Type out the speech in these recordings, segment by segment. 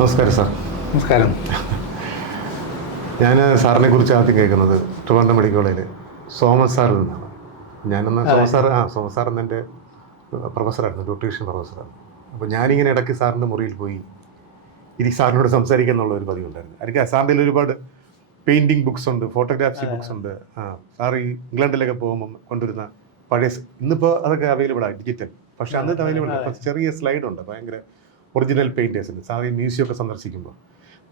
നമസ്കാരം സാർ. നമസ്കാരം. ഞാൻ സാറിനെ കുറിച്ച് ആദ്യം കേൾക്കുന്നത് ട്രിവാൻഡ്രം മെഡിക്കൽ കോളേജിൽ സോമൻ സാറിൽ നിന്നാണ്. ഞാനന്ന് സോമൻ സാർ എന്നെ പ്രൊഫസറായിരുന്നു, ന്യൂട്രീഷൻ പ്രൊഫസറാണ്. അപ്പോൾ ഞാനിങ്ങനെ ഇടയ്ക്ക് സാറിൻ്റെ മുറിയിൽ പോയി സാറിനോട് സംസാരിക്കുക എന്നുള്ള ഒരു പതിവുണ്ടായിരുന്നു. എനിക്ക് സാറിൻ്റെ ഒരുപാട് പെയിൻറ്റിങ് ബുക്സ് ഉണ്ട്, ഫോട്ടോഗ്രാഫി ബുക്സ് ഉണ്ട്. സാർ ഈ ഇംഗ്ലണ്ടിലൊക്കെ പോകുമ്പം കൊണ്ടുവരുന്ന പഴയ, ഇന്നിപ്പോൾ അതൊക്കെ അവൈലബിളാണ് ഡിജിറ്റൽ, പക്ഷേ അന്നത്തെ അവൈലബിൾ ചെറിയ സ്ലൈഡുണ്ട്, ഭയങ്കര ഒറിജിനൽ പെയിൻറ്റേഴ്സിന്. സാർ ഈ മ്യൂസിയമൊക്കെ സന്ദർശിക്കുമ്പോൾ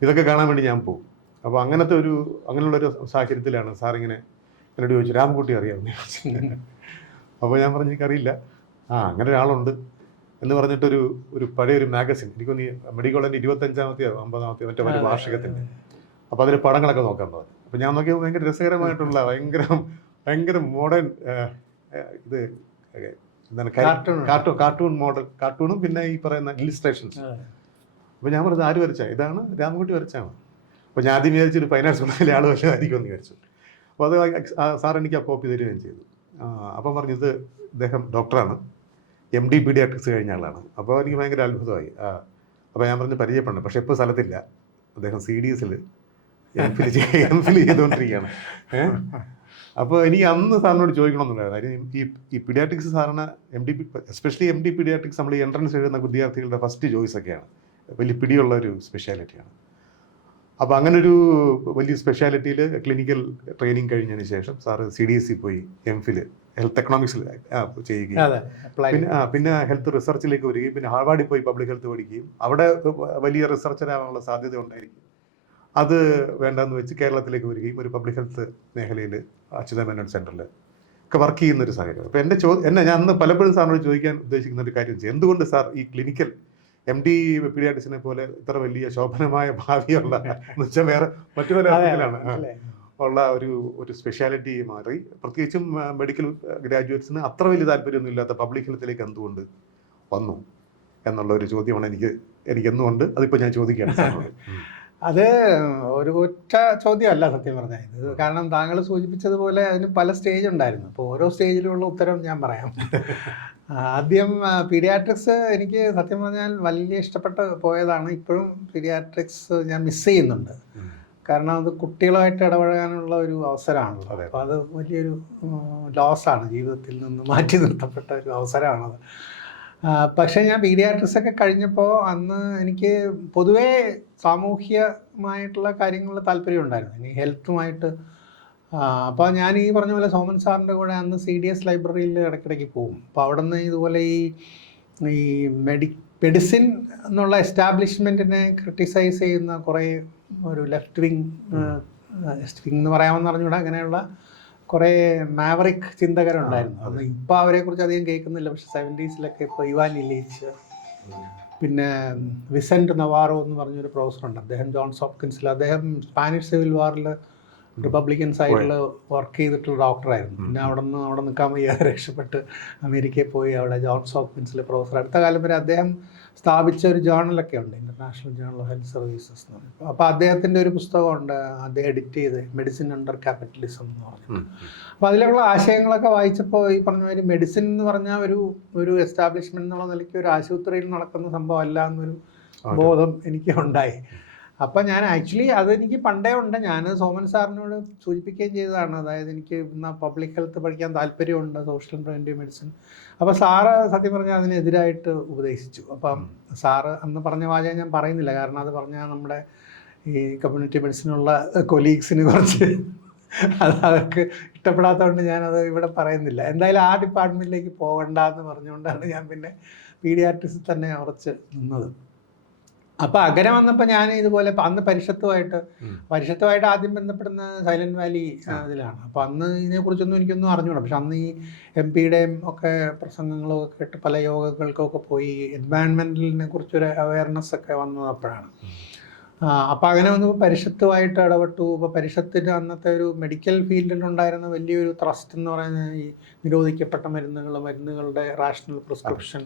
ഇതൊക്കെ കാണാൻ വേണ്ടി ഞാൻ പോകും. അപ്പോൾ അങ്ങനെയുള്ളൊരു സാഹചര്യത്തിലാണ് സാറിങ്ങനെ എന്നോട് ചോദിച്ചു, രാംകുട്ടി അറിയാമെന്ന് ചോദിച്ചു. അപ്പോൾ ഞാൻ പറഞ്ഞു എനിക്കറിയില്ല. അങ്ങനെ ഒരാളുണ്ട് എന്ന് പറഞ്ഞിട്ടൊരു പഴയൊരു മാഗസിൻ, എനിക്കൊന്ന് മെഡിക്കൽ കോളേജിൻ്റെ 25-ാമത്തെയോ 50-ാമത്തെയോ മറ്റേ വാർഷികത്തിൻ്റെ. അപ്പോൾ അതിൽ പടങ്ങളൊക്കെ നോക്കാൻ പറഞ്ഞു. അപ്പോൾ ഞാൻ നോക്കിയപ്പോൾ ഭയങ്കര രസകരമായിട്ടുള്ള ഭയങ്കര മോഡേൺ ഇത് എന്താണ് കാർട്ടൂൺ മോഡൽ, കാർട്ടൂണും പിന്നെ ഈ പറയുന്ന ഇല്ലുസ്ട്രേഷൻസ്. അപ്പോൾ ഞാൻ പറഞ്ഞത് ആര് വരച്ചാൽ? ഇതാണ് രാമൻകുട്ടി വരച്ചാണ്. അപ്പോൾ ഞാൻ ആദ്യം വിചാരിച്ചൊരു ഫൈനാൻസ് കോളേജിലെ ആൾ വല്ലതും ആയിരിക്കും എന്ന് വിചാരിച്ചു. അപ്പോൾ അത് സാർ എനിക്ക് ആ കോപ്പി തരികയും ചെയ്തു. അപ്പം പറഞ്ഞു ഇത് ഇദ്ദേഹം ഡോക്ടറാണ്, MD പീഡിയാട്രിക്സ് കഴിഞ്ഞ ആളാണ്. അപ്പോൾ എനിക്ക് ഭയങ്കര അത്ഭുതമായി. അപ്പോൾ ഞാൻ പറഞ്ഞ് പരിചയപ്പെടണം, പക്ഷേ ഇപ്പോൾ സ്ഥലത്തില്ല, അദ്ദേഹം CDSൽ എംഫിൽ ചെയ്തുകൊണ്ടിരിക്കുകയാണ്. അപ്പോൾ എനിക്ക് അന്ന് സാറിനോട് ചോദിക്കണമെന്നുണ്ടായിരുന്നു. കാര്യം ഈ പീഡിയാട്രിക്സ് സാറിന് എസ്പെഷ്യലി MD പീഡിയാട്രിക്സ് നമ്മൾ എൻട്രൻസ് എഴുതുന്ന വിദ്യാർത്ഥികളുടെ ഫസ്റ്റ് ചോയ്സൊക്കെയാണ്, വലിയ പിടിയുള്ള ഒരു സ്പെഷ്യാലിറ്റിയാണ്. അപ്പോൾ അങ്ങനൊരു വലിയ സ്പെഷ്യാലിറ്റിയിൽ ക്ലിനിക്കൽ ട്രെയിനിങ് കഴിഞ്ഞതിന് ശേഷം സാറ് CDSE പോയി MPhil ഹെൽത്ത് എക്കണോമിക്സിൽ ചെയ്യുകയും പിന്നെ ഹെൽത്ത് റിസർച്ചിലേക്ക് വരികയും പിന്നെ ഹാർവാർഡിൽ പോയി പബ്ലിക് ഹെൽത്ത് പഠിക്കുകയും അവിടെ വലിയ റിസർച്ചറാകാനുള്ള സാധ്യത ഉണ്ടായിരിക്കും. അത് വേണ്ടെന്ന് വെച്ച് കേരളത്തിലേക്ക് വരികയും ഒരു പബ്ലിക് ഹെൽത്ത് മേഖലയിൽ അച്യുതമേനോൻ സെൻറ്ററിൽ ഒക്കെ വർക്ക് ചെയ്യുന്നൊരു സാഹചര്യം. അപ്പോൾ ഞാൻ അന്ന് പലപ്പോഴും സാറിനോട് ചോദിക്കാൻ ഉദ്ദേശിക്കുന്ന ഒരു കാര്യം ചെയ്യും, എന്തുകൊണ്ട് സാർ ഈ ക്ലിനിക്കൽ MD പീഡിയാട്രിക്സിനെ പോലെ ഇത്ര വലിയ ശോഭനമായ ഭാവിയുള്ള എന്ന് വെച്ചാൽ വേറെ മറ്റു പല അർത്ഥത്തിലാണ് ഉള്ള ഒരു സ്പെഷ്യാലിറ്റി മാറി, പ്രത്യേകിച്ചും മെഡിക്കൽ ഗ്രാജുവേറ്റ്സിന് അത്ര വലിയ താല്പര്യമൊന്നും ഇല്ലാത്ത പബ്ലിക് ഹെൽത്തിലേക്ക് എന്തുകൊണ്ട് വന്നു എന്നുള്ള ഒരു ചോദ്യമാണ് എനിക്ക് എന്തുകൊണ്ട് അതിപ്പോൾ ഞാൻ ചോദിക്കുകയാണ്. അത് ഒരു ഒറ്റ ചോദ്യമല്ല സത്യം പറഞ്ഞാൽ ഇത്. കാരണം താങ്കൾ സൂചിപ്പിച്ചതുപോലെ അതിന് പല സ്റ്റേജ് ഉണ്ടായിരുന്നു. അപ്പോൾ ഓരോ സ്റ്റേജിലുള്ള ഉത്തരം ഞാൻ പറയാം. ആദ്യം പീഡിയാട്രിക്സ് എനിക്ക് സത്യം പറഞ്ഞാൽ വലിയ ഇഷ്ടപ്പെട്ട് പോയതാണ്. ഇപ്പോഴും പീഡിയാട്രിക്സ് ഞാൻ മിസ് ചെയ്യുന്നുണ്ട്. കാരണം അത് കുട്ടികളുമായിട്ട് ഇടപഴകാനുള്ള ഒരു അവസരമാണല്ലോ. അപ്പോൾ അത് വലിയൊരു ലോസാണ്, ജീവിതത്തിൽ നിന്ന് മാറ്റി നിർത്തപ്പെട്ട ഒരു അവസരമാണത്. പക്ഷേ ഞാൻ പീഡിയാട്രിക്സൊക്കെ കഴിഞ്ഞപ്പോൾ അന്ന് എനിക്ക് പൊതുവേ സാമൂഹ്യമായിട്ടുള്ള കാര്യങ്ങളിൽ താല്പര്യം ഉണ്ടായിരുന്നു, ഇനി ഹെൽത്തുമായിട്ട്. അപ്പോൾ ഞാൻ ഈ പറഞ്ഞ പോലെ സോമൻ സാറിൻ്റെ കൂടെ അന്ന് CDS ലൈബ്രറിയിൽ ഇടയ്ക്കിടയ്ക്ക് പോകും. അപ്പോൾ അവിടെ നിന്ന് ഇതുപോലെ ഈ മെഡിസിൻ എന്നുള്ള എസ്റ്റാബ്ലിഷ്മെൻറ്റിനെ ക്രിട്ടിസൈസ് ചെയ്യുന്ന കുറേ ഒരു ലെഫ്റ്റ് വിങ് എന്ന് പറയാമെന്ന് പറഞ്ഞുകൂടെ, അങ്ങനെയുള്ള കുറേ മാവറിക് ചിന്തകരുണ്ടായിരുന്നു. അത് ഇപ്പോൾ അവരെക്കുറിച്ച് അധികം കേൾക്കുന്നില്ല. പക്ഷേ 70s ഇപ്പോൾ ഇവാൻ ഇലീച്ച്, പിന്നെ വിസെൻ്റ് നവാറോ എന്ന് പറഞ്ഞൊരു പ്രൊഫസറുണ്ട്, അദ്ദേഹം ജോൺസ് ഹോപ്കിൻസിൽ, അദ്ദേഹം സ്പാനിഷ് സിവിൽ വാറിൽ റിപ്പബ്ലിക്കൻ സൈഡിൽ വർക്ക് ചെയ്തിട്ടുള്ള ഡോക്ടറായിരുന്നു. പിന്നെ അവിടെ നിൽക്കാൻ വയ്യാതെ രക്ഷപ്പെട്ട് അമേരിക്കയിൽ പോയി അവിടെ ജോൺസ് ഹോപ്കിൻസിലെ പ്രൊഫസർ. അടുത്ത കാലം വരെ അദ്ദേഹം സ്ഥാപിച്ച ഒരു ജേർണലൊക്കെ ഉണ്ട്, international journal of health services എന്ന് പറയും. അപ്പോൾ അദ്ദേഹത്തിൻ്റെ ഒരു പുസ്തകമുണ്ട്, അദ്ദേഹം എഡിറ്റ് ചെയ്ത് മെഡിസിൻ അണ്ടർ ക്യാപിറ്റലിസം എന്ന് പറഞ്ഞു. അപ്പോൾ അതിലുള്ള ആശയങ്ങളൊക്കെ വായിച്ചപ്പോൾ ഈ പറഞ്ഞ മാതിരി മെഡിസിൻ എന്ന് പറഞ്ഞാൽ ഒരു എസ്റ്റാബ്ലിഷ്മെൻറ്റ് എന്നുള്ള നിലയ്ക്ക് ഒരു ആശുപത്രിയിൽ നടക്കുന്ന സംഭവം അല്ല എന്നൊരു ബോധം എനിക്ക് ഉണ്ടായി. അപ്പം ഞാൻ ആക്ച്വലി അതെനിക്ക് പണ്ടേ ഉണ്ട്. ഞാൻ സോമൻ സാറിനോട് സൂചിപ്പിക്കുകയും ചെയ്തതാണ്, അതായത് എനിക്ക് പബ്ലിക് ഹെൽത്ത് പഠിക്കാൻ താല്പര്യമുണ്ട്, സോഷ്യൽ പ്രിവെൻറ്റീവ് മെഡിസിൻ. അപ്പോൾ സാറ് സത്യം പറഞ്ഞാൽ അതിനെതിരായിട്ട് ഉപദേശിച്ചു. അപ്പം സാറ് അന്ന് പറഞ്ഞ വാചകം ഞാൻ പറയുന്നില്ല, കാരണം അത് പറഞ്ഞാൽ നമ്മുടെ ഈ കമ്മ്യൂണിറ്റി മെഡിസിനുള്ള കൊലീഗ്സിന് കുറച്ച് അത് അവർക്ക് ഇഷ്ടപ്പെടാത്തതുകൊണ്ട് ഞാനത് ഇവിടെ പറയുന്നില്ല. എന്തായാലും ആ ഡിപ്പാർട്ട്മെൻറ്റിലേക്ക് പോകണ്ട എന്ന് പറഞ്ഞുകൊണ്ടാണ് ഞാൻ പിന്നെ പീഡിയാട്രിക്സിൽ തന്നെ ഉറച്ച് നിന്നത്. അപ്പോൾ അങ്ങനെ വന്നപ്പോൾ ഞാൻ ഇതുപോലെ അന്ന് പരിഷത്തുമായിട്ട് ആദ്യം ബന്ധപ്പെടുന്ന സൈലൻറ്റ് വാലി ഇതിലാണ്. അപ്പോൾ അന്ന് ഇതിനെക്കുറിച്ചൊന്നും എനിക്കൊന്നും അറിഞ്ഞൂടാ. പക്ഷെ അന്ന് ഈ MP-യുടെയും ഒക്കെ പ്രസംഗങ്ങളൊക്കെ കേട്ട് പല യോഗങ്ങൾക്കൊക്കെ പോയി എൻവയൺമെൻറ്റലിനെ കുറിച്ചൊരു അവയർനെസ് ഒക്കെ വന്നത് അപ്പോഴാണ്. അപ്പോൾ അങ്ങനെ വന്നപ്പോൾ പരിഷത്തുമായിട്ട് ഇടപെട്ടു. അപ്പോൾ പരിഷത്തിന് അന്നത്തെ ഒരു മെഡിക്കൽ ഫീൽഡിലുണ്ടായിരുന്ന വലിയൊരു ത്രസ്റ്റ് എന്ന് പറയുന്നത് ഈ നിരോധിക്കപ്പെട്ട മരുന്നുകളുടെ റാഷണൽ പ്രിസ്ക്രിപ്ഷൻ.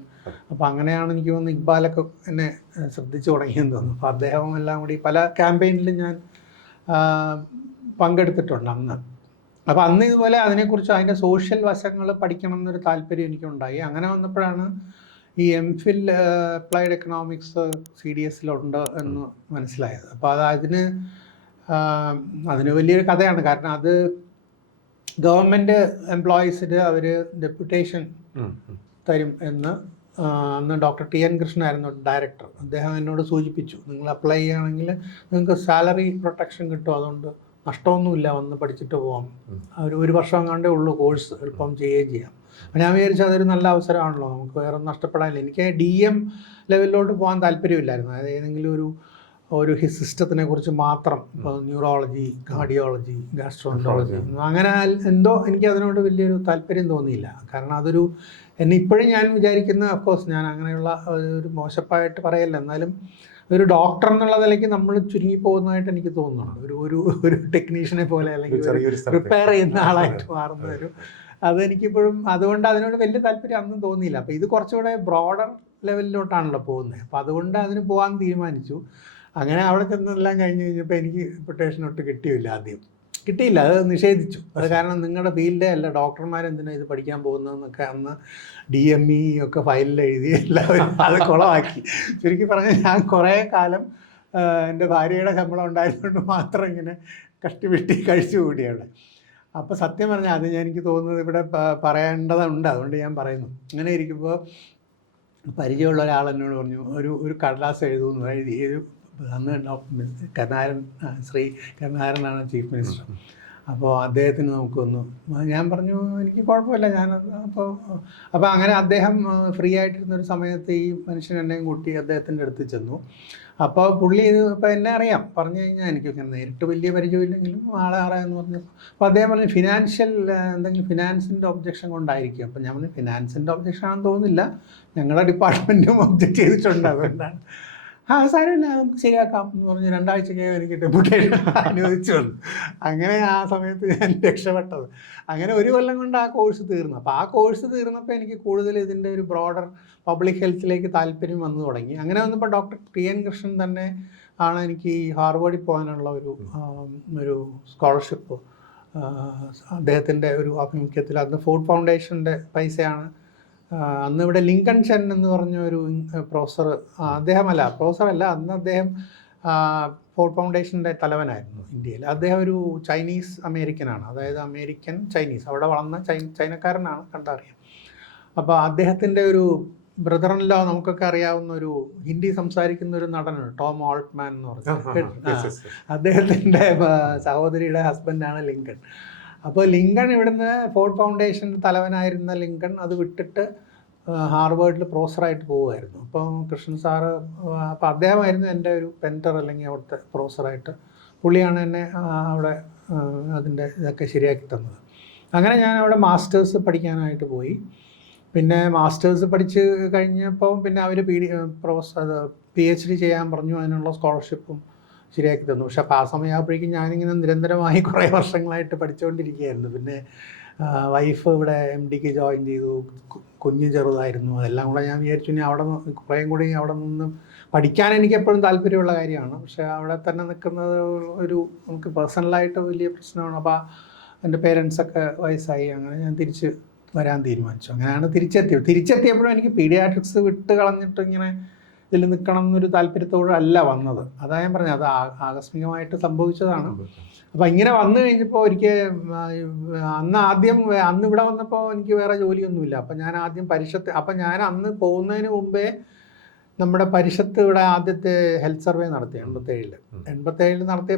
അപ്പോൾ അങ്ങനെയാണ് എനിക്ക് തോന്നുന്നു ഇക്ബാലൊക്കെ എന്നെ ശ്രദ്ധിച്ചു തുടങ്ങിയെന്ന് തോന്നുന്നു. അപ്പോൾ അദ്ദേഹം എല്ലാം കൂടി പല ക്യാമ്പയിനിലും ഞാൻ പങ്കെടുത്തിട്ടുണ്ട് അന്ന്. അപ്പോൾ അന്ന് ഇതുപോലെ അതിനെക്കുറിച്ച് അതിൻ്റെ സോഷ്യൽ വശങ്ങൾ പഠിക്കണം എന്നൊരു താല്പര്യം എനിക്കുണ്ടായി. അങ്ങനെ വന്നപ്പോഴാണ് ഈ MPhil അപ്ലൈഡ് എക്കണോമിക്സ് CDSലുണ്ട് എന്ന് മനസ്സിലായത്. അപ്പോൾ അതിന് വലിയൊരു കഥയാണ്. കാരണം അത് ഗവൺമെൻറ് എംപ്ലോയീസിന് അവർ ഡെപ്യൂട്ടേഷൻ തരും എന്ന് അന്ന് ഡോക്ടർ TN കൃഷ്ണനായിരുന്നു ഡയറക്ടർ. അദ്ദേഹം എന്നോട് സൂചിപ്പിച്ചു, നിങ്ങൾ അപ്ലൈ ചെയ്യുകയാണെങ്കിൽ നിങ്ങൾക്ക് സാലറി പ്രൊട്ടക്ഷൻ കിട്ടും, അതുകൊണ്ട് നഷ്ടമൊന്നുമില്ല, വന്ന് പഠിച്ചിട്ട് പോകാം. ഒരു വർഷം എങ്ങാണ്ടേ ഉള്ളൂ കോഴ്സ്, എളുപ്പം ചെയ്യുകയും ചെയ്യാം. അപ്പോൾ ഞാൻ വിചാരിച്ചു അതൊരു നല്ല അവസരമാണല്ലോ, നമുക്ക് വേറെ നഷ്ടപ്പെടാനില്ല. എനിക്ക് DM ലെവലിലോട്ട് പോകാൻ താല്പര്യമില്ലായിരുന്നു. അതായത് ഏതെങ്കിലും ഒരു സിസ്റ്റത്തിനെ കുറിച്ച് മാത്രം, ഇപ്പോൾ ന്യൂറോളജി, കാർഡിയോളജി, ഗാസ്ട്രോൻട്രോളജി, അങ്ങനെ എന്തോ എനിക്ക് അതിനോട് വലിയൊരു താല്പര്യം തോന്നിയില്ല. കാരണം എന്നെ ഇപ്പോഴും ഞാൻ വിചാരിക്കുന്ന, അഫ്കോഴ്സ് ഞാൻ അങ്ങനെയുള്ള ഒരു മോശമായിട്ട് പറയല്ല, എന്നാലും ഒരു ഡോക്ടർ എന്നുള്ള നിലയ്ക്ക് നമ്മൾ ചുരുങ്ങി പോകുന്നതായിട്ട് എനിക്ക് തോന്നുന്നുണ്ട്. ഒരു ടെക്നീഷ്യനെ പോലെ അല്ലെങ്കിൽ റിപ്പയർ ചെയ്യുന്ന ആളായിട്ട് മാറുന്ന അതെനിക്കിപ്പോഴും, അതുകൊണ്ട് അതിനോട് വലിയ താല്പര്യം അന്നും തോന്നിയില്ല. അപ്പോൾ ഇത് കുറച്ചുകൂടെ ബ്രോഡർ ലെവലിലോട്ടാണല്ലോ പോകുന്നത്. അപ്പോൾ അതുകൊണ്ട് അതിന് പോകാൻ തീരുമാനിച്ചു. അങ്ങനെ അവിടെ ചെന്നെല്ലാം കഴിഞ്ഞ് കഴിഞ്ഞപ്പോൾ എനിക്ക് ഡെപ്യൂട്ടേഷൻ ഒട്ട് കിട്ടിയില്ല, അത് നിഷേധിച്ചു. അത് കാരണം നിങ്ങളുടെ ഫീൽഡേ അല്ല, ഡോക്ടർമാരെന്തിനാണ് ഇത് പഠിക്കാൻ പോകുന്നതെന്നൊക്കെ അന്ന് DME ഒക്കെ ഫയലിൽ എഴുതി എല്ലാവരും അത് കുളമാക്കി. ചുരുക്കി പറഞ്ഞാൽ ഞാൻ കുറേ കാലം എൻ്റെ ഭാര്യയുടെ ശമ്പളം ഉണ്ടായതുകൊണ്ട് മാത്രം ഇങ്ങനെ കഷ്ടിവെട്ടി കഴിച്ചു കൂടിയാണ്. അപ്പോൾ സത്യം പറഞ്ഞാൽ അത് എനിക്ക് തോന്നുന്നത് ഇവിടെ പറയേണ്ടതുണ്ട്, അതുകൊണ്ട് ഞാൻ പറയുന്നു. അങ്ങനെ ഇരിക്കുമ്പോൾ പരിചയമുള്ള ഒരാൾ എന്നോട് പറഞ്ഞു, ഒരു കടലാസ് എഴുതുമെന്ന് എഴുതി. അന്ന് ശ്രീ കരുണാകരനാണ് ചീഫ് മിനിസ്റ്റർ. അപ്പോൾ അദ്ദേഹത്തിന് നമുക്കൊന്ന്, ഞാൻ പറഞ്ഞു എനിക്ക് കുഴപ്പമില്ല, അപ്പോൾ അങ്ങനെ അദ്ദേഹം ഫ്രീ ആയിട്ടിരുന്നൊരു സമയത്ത് ഈ മനുഷ്യൻ എന്നെയും കൂട്ടി അദ്ദേഹത്തിൻ്റെ അടുത്ത് ചെന്നു. അപ്പോൾ പുള്ളി ഇപ്പോൾ എന്നെ അറിയാം, പറഞ്ഞു കഴിഞ്ഞാൽ എനിക്ക് നേരിട്ട് വലിയ പരിചയമില്ലെങ്കിലും ആളെ അറിയാമെന്ന് പറഞ്ഞു. അപ്പോൾ അദ്ദേഹം പറഞ്ഞു എന്തെങ്കിലും ഫിനാൻസിൻ്റെ ഒബ്ജക്ഷൻ കൊണ്ടായിരിക്കും. അപ്പോൾ ഞാൻ പറഞ്ഞു ഫിനാൻസിൻ്റെ ഒബ്ജക്ഷൻ ആണെന്ന് തോന്നുന്നില്ല, ഞങ്ങളുടെ ഡിപ്പാർട്ട്മെൻറ്റും ഒബ്ജക്റ്റ് ചെയ്തിട്ടുണ്ട്, അതുകൊണ്ടാണ്. സാരമില്ല, നമുക്ക് ശരിയാക്കാം എന്ന് പറഞ്ഞ് 2 ആഴ്ചയ്ക്ക് എനിക്ക് ഡെപ്യൂട്ടേഷൻ അനുവദിച്ചു വന്നു. അങ്ങനെ ആ സമയത്ത് ഞാൻ രക്ഷപ്പെട്ടത്. അങ്ങനെ 1 കൊല്ലം കൊണ്ട് ആ കോഴ്സ് തീർന്നു. അപ്പോൾ ആ കോഴ്സ് തീർന്നപ്പോൾ എനിക്ക് കൂടുതൽ ഇതിൻ്റെ ഒരു ബ്രോഡർ പബ്ലിക് ഹെൽത്തിലേക്ക് താല്പര്യം വന്നു തുടങ്ങി. അങ്ങനെ വന്നപ്പോൾ ഡോക്ടർ TN കൃഷ്ണൻ തന്നെ ആണ് എനിക്ക് ഈ ഹാർവേഡിൽ പോകാനുള്ള ഒരു സ്കോളർഷിപ്പ് അദ്ദേഹത്തിൻ്റെ ഒരു ആഭിമുഖ്യത്തിൽ, അന്ന് ഫോർഡ് ഫൗണ്ടേഷൻ്റെ പൈസയാണ്. അന്ന് ഇവിടെ ലിങ്കൺ ചെൻ എന്ന് പറഞ്ഞ ഒരു പ്രൊഫസർ, പ്രൊഫസറല്ല, അന്ന് അദ്ദേഹം ഫോർഡ് ഫൗണ്ടേഷൻ്റെ തലവനായിരുന്നു ഇന്ത്യയിൽ. അദ്ദേഹം ഒരു ചൈനീസ് അമേരിക്കനാണ്, അതായത് അമേരിക്കൻ ചൈനീസ്, അവിടെ വളർന്ന ചൈനക്കാരനാണ്, കണ്ടറിയാം. അപ്പോൾ അദ്ദേഹത്തിൻ്റെ ഒരു ബ്രദർ ഇൻ ലോ, നമുക്കൊക്കെ അറിയാവുന്ന ഒരു ഹിന്ദി സംസാരിക്കുന്ന ഒരു നടനാണ് ടോം ഓൾട്ട്മാൻ എന്ന് പറഞ്ഞത്. അദ്ദേഹത്തിൻ്റെ സഹോദരിയുടെ ഹസ്ബൻഡാണ് ലിങ്കൺ. അപ്പോൾ ലിങ്കൺ ഇവിടുന്ന് ഫോർഡ് ഫൗണ്ടേഷൻ തലവനായിരുന്ന ലിങ്കൺ അത് വിട്ടിട്ട് ഹാർവേഡിൽ പ്രൊഫസറായിട്ട് പോവുമായിരുന്നു. അപ്പോൾ കൃഷ്ണൻ സാറ്, അപ്പോൾ അദ്ദേഹമായിരുന്നു എൻ്റെ ഒരു പെൻറ്റർ, അല്ലെങ്കിൽ അവിടുത്തെ പ്രൊഫസറായിട്ട്. പുള്ളിയാണ് എന്നെ അവിടെ അതിൻ്റെ ഇതൊക്കെ ശരിയാക്കി തന്നത്. അങ്ങനെ ഞാൻ അവിടെ മാസ്റ്റേഴ്സ് പഠിക്കാനായിട്ട് പോയി. പിന്നെ മാസ്റ്റേഴ്സ് പഠിച്ച് കഴിഞ്ഞപ്പോൾ പിന്നെ അവർ PhD ചെയ്യാൻ പറഞ്ഞു, അതിനുള്ള സ്കോളർഷിപ്പും ശരിയാക്കി തന്നു. പക്ഷെ അപ്പോൾ ആ സമയമാകുമ്പോഴേക്കും ഞാനിങ്ങനെ നിരന്തരമായി കുറേ വർഷങ്ങളായിട്ട് പഠിച്ചുകൊണ്ടിരിക്കുകയായിരുന്നു. പിന്നെ വൈഫ് ഇവിടെ MDക്ക് ജോയിൻ ചെയ്തു, കുഞ്ഞ് ചെറുതായിരുന്നു. അതെല്ലാം കൂടെ ഞാൻ വിചാരിച്ചു ഇനി കുറേയും കൂടി അവിടെ നിന്ന് പഠിക്കാൻ എനിക്ക് എപ്പോഴും താല്പര്യമുള്ള കാര്യമാണ്. പക്ഷേ അവിടെ തന്നെ നിൽക്കുന്നത് നമുക്ക് പേഴ്സണലായിട്ട് വലിയ പ്രശ്നമാണ്. അപ്പോൾ എൻ്റെ പേരൻസൊക്കെ വയസ്സായി. അങ്ങനെ ഞാൻ തിരിച്ച് വരാൻ തീരുമാനിച്ചു. അങ്ങനെയാണ് തിരിച്ചെത്തിയപ്പോഴും എനിക്ക് പീഡിയാട്രിക്സ് വിട്ട് കളഞ്ഞിട്ട് ഇങ്ങനെ ഇതിൽ നിൽക്കണം എന്നൊരു താല്പര്യത്തോടെ അല്ല വന്നത്. അതാ ഞാൻ പറഞ്ഞത്, അത് ആകസ്മികമായിട്ട് സംഭവിച്ചതാണ്. അപ്പോൾ ഇങ്ങനെ വന്നു കഴിഞ്ഞപ്പോൾ അന്ന് ഇവിടെ വന്നപ്പോൾ എനിക്ക് വേറെ ജോലിയൊന്നുമില്ല. അപ്പോൾ ഞാൻ ആദ്യം അപ്പോൾ ഞാൻ അന്ന് പോകുന്നതിന് മുമ്പേ നമ്മുടെ പരിഷത്ത് ഇവിടെ ആദ്യത്തെ ഹെൽത്ത് സർവേ നടത്തി 87 നടത്തിയ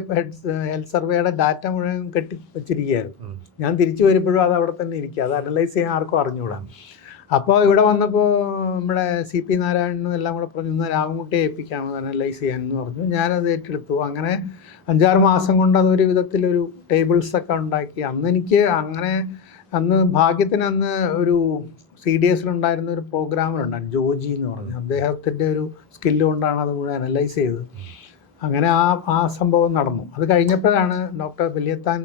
ഹെൽത്ത് സർവേയുടെ ഡാറ്റ മുഴുവൻ കെട്ടി വെച്ചിരിക്കുകയായിരുന്നു. ഞാൻ തിരിച്ചു വരുമ്പോഴും അത് അവിടെ തന്നെ ഇരിക്കുക, അത് അനലൈസ് ചെയ്യാൻ ആർക്കും അറിഞ്ഞുകൂടാ. അപ്പോൾ ഇവിടെ വന്നപ്പോൾ നമ്മുടെ CP നാരായണനും എല്ലാം കൂടെ പറഞ്ഞു, ഇന്ന് രാമൻകുട്ടിയെ ഏൽപ്പിക്കാം അനലൈസ് ചെയ്യാമെന്ന് പറഞ്ഞു. ഞാനത് ഏറ്റെടുത്തു. അങ്ങനെ 5-6 മാസം കൊണ്ട് അതൊരു വിധത്തിലൊരു ടേബിൾസൊക്കെ ഉണ്ടാക്കി. അന്ന് ഭാഗ്യത്തിന് ഒരു CDSലുണ്ടായിരുന്ന ഒരു പ്രോഗ്രാമറുണ്ടായിരുന്നു, ജോജി എന്ന് പറഞ്ഞു. അദ്ദേഹത്തിൻ്റെ ഒരു സ്കില്ല് കൊണ്ടാണ് അത് മുഴുവൻ അനലൈസ് ചെയ്തത്. അങ്ങനെ ആ സംഭവം നടന്നു. അത് കഴിഞ്ഞപ്പോഴാണ് ഡോക്ടർ വലിയത്താൻ,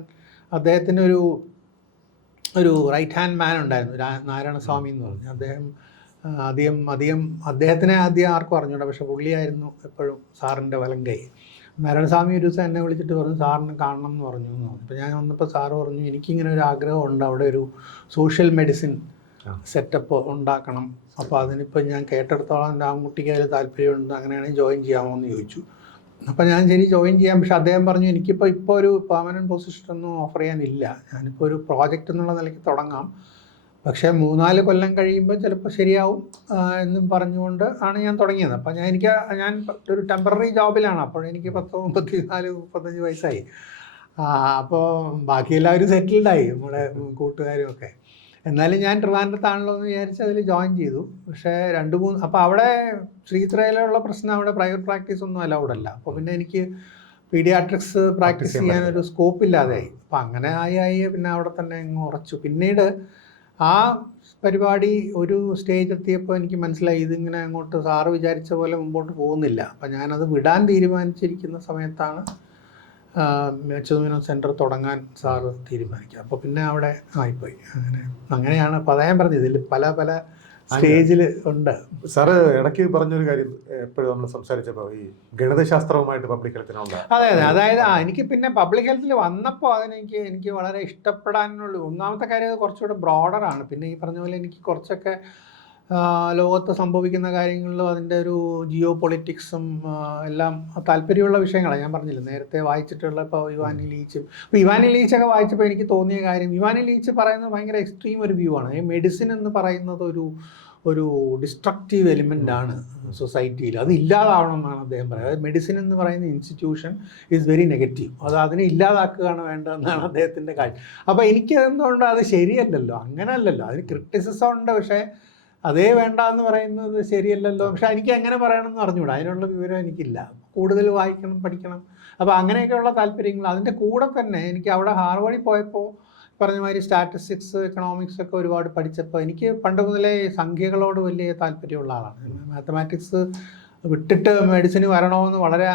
അദ്ദേഹത്തിൻ്റെ ഒരു റൈറ്റ് ഹാൻഡ് മാൻ ഉണ്ടായിരുന്നു, നാരായണസ്വാമി എന്ന് പറഞ്ഞു. അദ്ദേഹത്തിനെ ആദ്യം ആർക്കും അറിഞ്ഞൂടാ, പക്ഷെ പുള്ളിയായിരുന്നു എപ്പോഴും സാറിൻ്റെ വലം കൈ. നാരായണസ്വാമി ഒരു ദിവസം എന്നെ വിളിച്ചിട്ട് പറഞ്ഞു, സാറിനെ കാണണം എന്ന് പറഞ്ഞു. അപ്പോൾ ഞാൻ വന്നപ്പോൾ സാറ് പറഞ്ഞു, എനിക്കിങ്ങനെ ഒരു ആഗ്രഹമുണ്ട്, അവിടെ ഒരു സോഷ്യൽ മെഡിസിൻ സെറ്റപ്പ് ഉണ്ടാക്കണം. അപ്പോൾ അതിനിപ്പോൾ ഞാൻ കേട്ടെടുത്തോളം രാമൻകുട്ടിക്ക് അതിൽ താല്പര്യമുണ്ട്, അങ്ങനെയാണെങ്കിൽ ജോയിൻ ചെയ്യാമോ എന്ന് ചോദിച്ചു. അപ്പോൾ ഞാൻ ശരി ജോയിൻ ചെയ്യാം. പക്ഷെ അദ്ദേഹം പറഞ്ഞു ഇപ്പോൾ ഒരു പെർമനൻറ്റ് പൊസിഷനൊന്നും ഓഫർ ചെയ്യാനില്ല, ഞാനിപ്പോൾ ഒരു പ്രോജക്റ്റ് എന്നുള്ള നിലയ്ക്ക് തുടങ്ങാം, പക്ഷേ 3-4 കൊല്ലം കഴിയുമ്പോൾ ചിലപ്പോൾ ശരിയാവും എന്നും പറഞ്ഞുകൊണ്ട് ആണ് ഞാൻ തുടങ്ങിയത്. അപ്പോൾ ഞാൻ ഒരു ടെമ്പററി ജോബിലാണ്. അപ്പോൾ എനിക്ക് 34-35 വയസ്സായി. അപ്പോൾ ബാക്കി എല്ലാവരും സെറ്റിൽഡായി, നമ്മുടെ കൂട്ടുകാരും ഒക്കെ. എന്നാലും ഞാൻ ട്രിവാൻഡ്രത്താണല്ലോ എന്ന് വിചാരിച്ച് അതിൽ ജോയിൻ ചെയ്തു. പക്ഷേ 2-3 അപ്പോൾ അവിടെ ശ്രീത്രയിലുള്ള പ്രശ്നം, അവിടെ പ്രൈവറ്റ് പ്രാക്ടീസ് ഒന്നും അലൗഡ് അല്ല. അപ്പോൾ പിന്നെ എനിക്ക് പീഡിയാട്രിക്സ് പ്രാക്ടീസ് ചെയ്യാനൊരു സ്കോപ്പ് ഇല്ലാതെയായി. അപ്പോൾ അങ്ങനെ ആയി പിന്നെ അവിടെ തന്നെ അങ്ങ് ഉറച്ചു. പിന്നീട് ആ പരിപാടി ഒരു സ്റ്റേജ് എത്തിയപ്പോൾ എനിക്ക് മനസ്സിലായി ഇതിങ്ങനെ അങ്ങോട്ട് സാറ് വിചാരിച്ച പോലെ മുമ്പോട്ട് പോകുന്നില്ല. അപ്പം ഞാനത് വിടാൻ തീരുമാനിച്ചിരിക്കുന്ന സമയത്താണ് അച്യുതമേനോൻ സെൻറ്റർ തുടങ്ങാൻ സാറ് തീരുമാനിക്കുക. അപ്പോൾ പിന്നെ അവിടെ ആയിപ്പോയി. അങ്ങനെയാണ്. അപ്പോൾ അതാ ഞാൻ പറഞ്ഞത്, ഇതിൽ പല സ്റ്റേജിൽ ഉണ്ട്. സാറ് ഇടയ്ക്ക് പറഞ്ഞൊരു കാര്യം എപ്പോഴും നമ്മൾ സംസാരിച്ചപ്പോൾ ഈ ഗണിതശാസ്ത്രവുമായിട്ട് പബ്ലിക് ഹെൽത്തിനുള്ള അതെ അതായത് എനിക്ക് പിന്നെ പബ്ലിക് ഹെൽത്തിൽ വന്നപ്പോൾ എനിക്ക് വളരെ ഇഷ്ടപ്പെടാനുള്ള ഒന്നാമത്തെ കാര്യം അത് കുറച്ചുകൂടെ ബ്രോഡറാണ്. പിന്നെ ഈ പറഞ്ഞ പോലെ എനിക്ക് കുറച്ചൊക്കെ ലോകത്ത് സംഭവിക്കുന്ന കാര്യങ്ങളിലും അതിൻ്റെ ഒരു ജിയോ പൊളിറ്റിക്സും എല്ലാം താല്പര്യമുള്ള വിഷയങ്ങളാണ്. ഞാൻ പറഞ്ഞില്ല നേരത്തെ വായിച്ചിട്ടുള്ള ഇപ്പോൾ ഇവാൻ ഇലീച്ചും. ഇപ്പോൾ ഇവാൻ ഇലീച്ചൊക്കെ വായിച്ചപ്പോൾ എനിക്ക് തോന്നിയ കാര്യം, ഇവാൻ ഇലീച്ച് പറയുന്നത് ഭയങ്കര എക്സ്ട്രീം ഒരു വ്യൂ ആണ്. ഈ മെഡിസിൻ എന്ന് പറയുന്നത് ഒരു ഡിസ്ട്രക്റ്റീവ് എലിമെൻ്റ് ആണ് സൊസൈറ്റിയിൽ, അത് ഇല്ലാതാവണം എന്നാണ് അദ്ദേഹം പറയുന്നത്. അതായത് മെഡിസിൻ എന്ന് പറയുന്ന ഇൻസ്റ്റിറ്റ്യൂഷൻ ഈസ് വെരി നെഗറ്റീവ്, അതിനെ ഇല്ലാതാക്കുകയാണ് വേണ്ടതെന്നാണ് അദ്ദേഹത്തിൻ്റെ കാര്യം. അപ്പോൾ എനിക്ക് എന്തുകൊണ്ട് അത് ശരിയല്ലല്ലോ, അങ്ങനെയല്ലല്ലോ, അതിന് ക്രിറ്റിസിസം ഉണ്ട്, പക്ഷേ അതേ വേണ്ട എന്ന് പറയുന്നത് ശരിയല്ലല്ലോ. പക്ഷെ എനിക്ക് എങ്ങനെ പറയണമെന്ന് അറിഞ്ഞുകൂടാ, അതിനുള്ള വിവരം എനിക്കില്ല. കൂടുതൽ വായിക്കണം, പഠിക്കണം. അപ്പോൾ അങ്ങനെയൊക്കെയുള്ള താല്പര്യങ്ങൾ. അതിൻ്റെ കൂടെ തന്നെ എനിക്ക് അവിടെ ഹാർവാർഡിൽ പോയപ്പോൾ പറഞ്ഞ മാതിരി സ്റ്റാറ്റിസ്റ്റിക്സ്, എക്കണോമിക്സ് ഒക്കെ ഒരുപാട് പഠിച്ചപ്പോൾ എനിക്ക് പണ്ട് മുതലേ സംഖ്യകളോട് വലിയ താല്പര്യമുള്ള ആളാണ്. മാത്തമാറ്റിക്സ് വിട്ടിട്ട് മെഡിസിന് വരണമെന്ന് വളരെ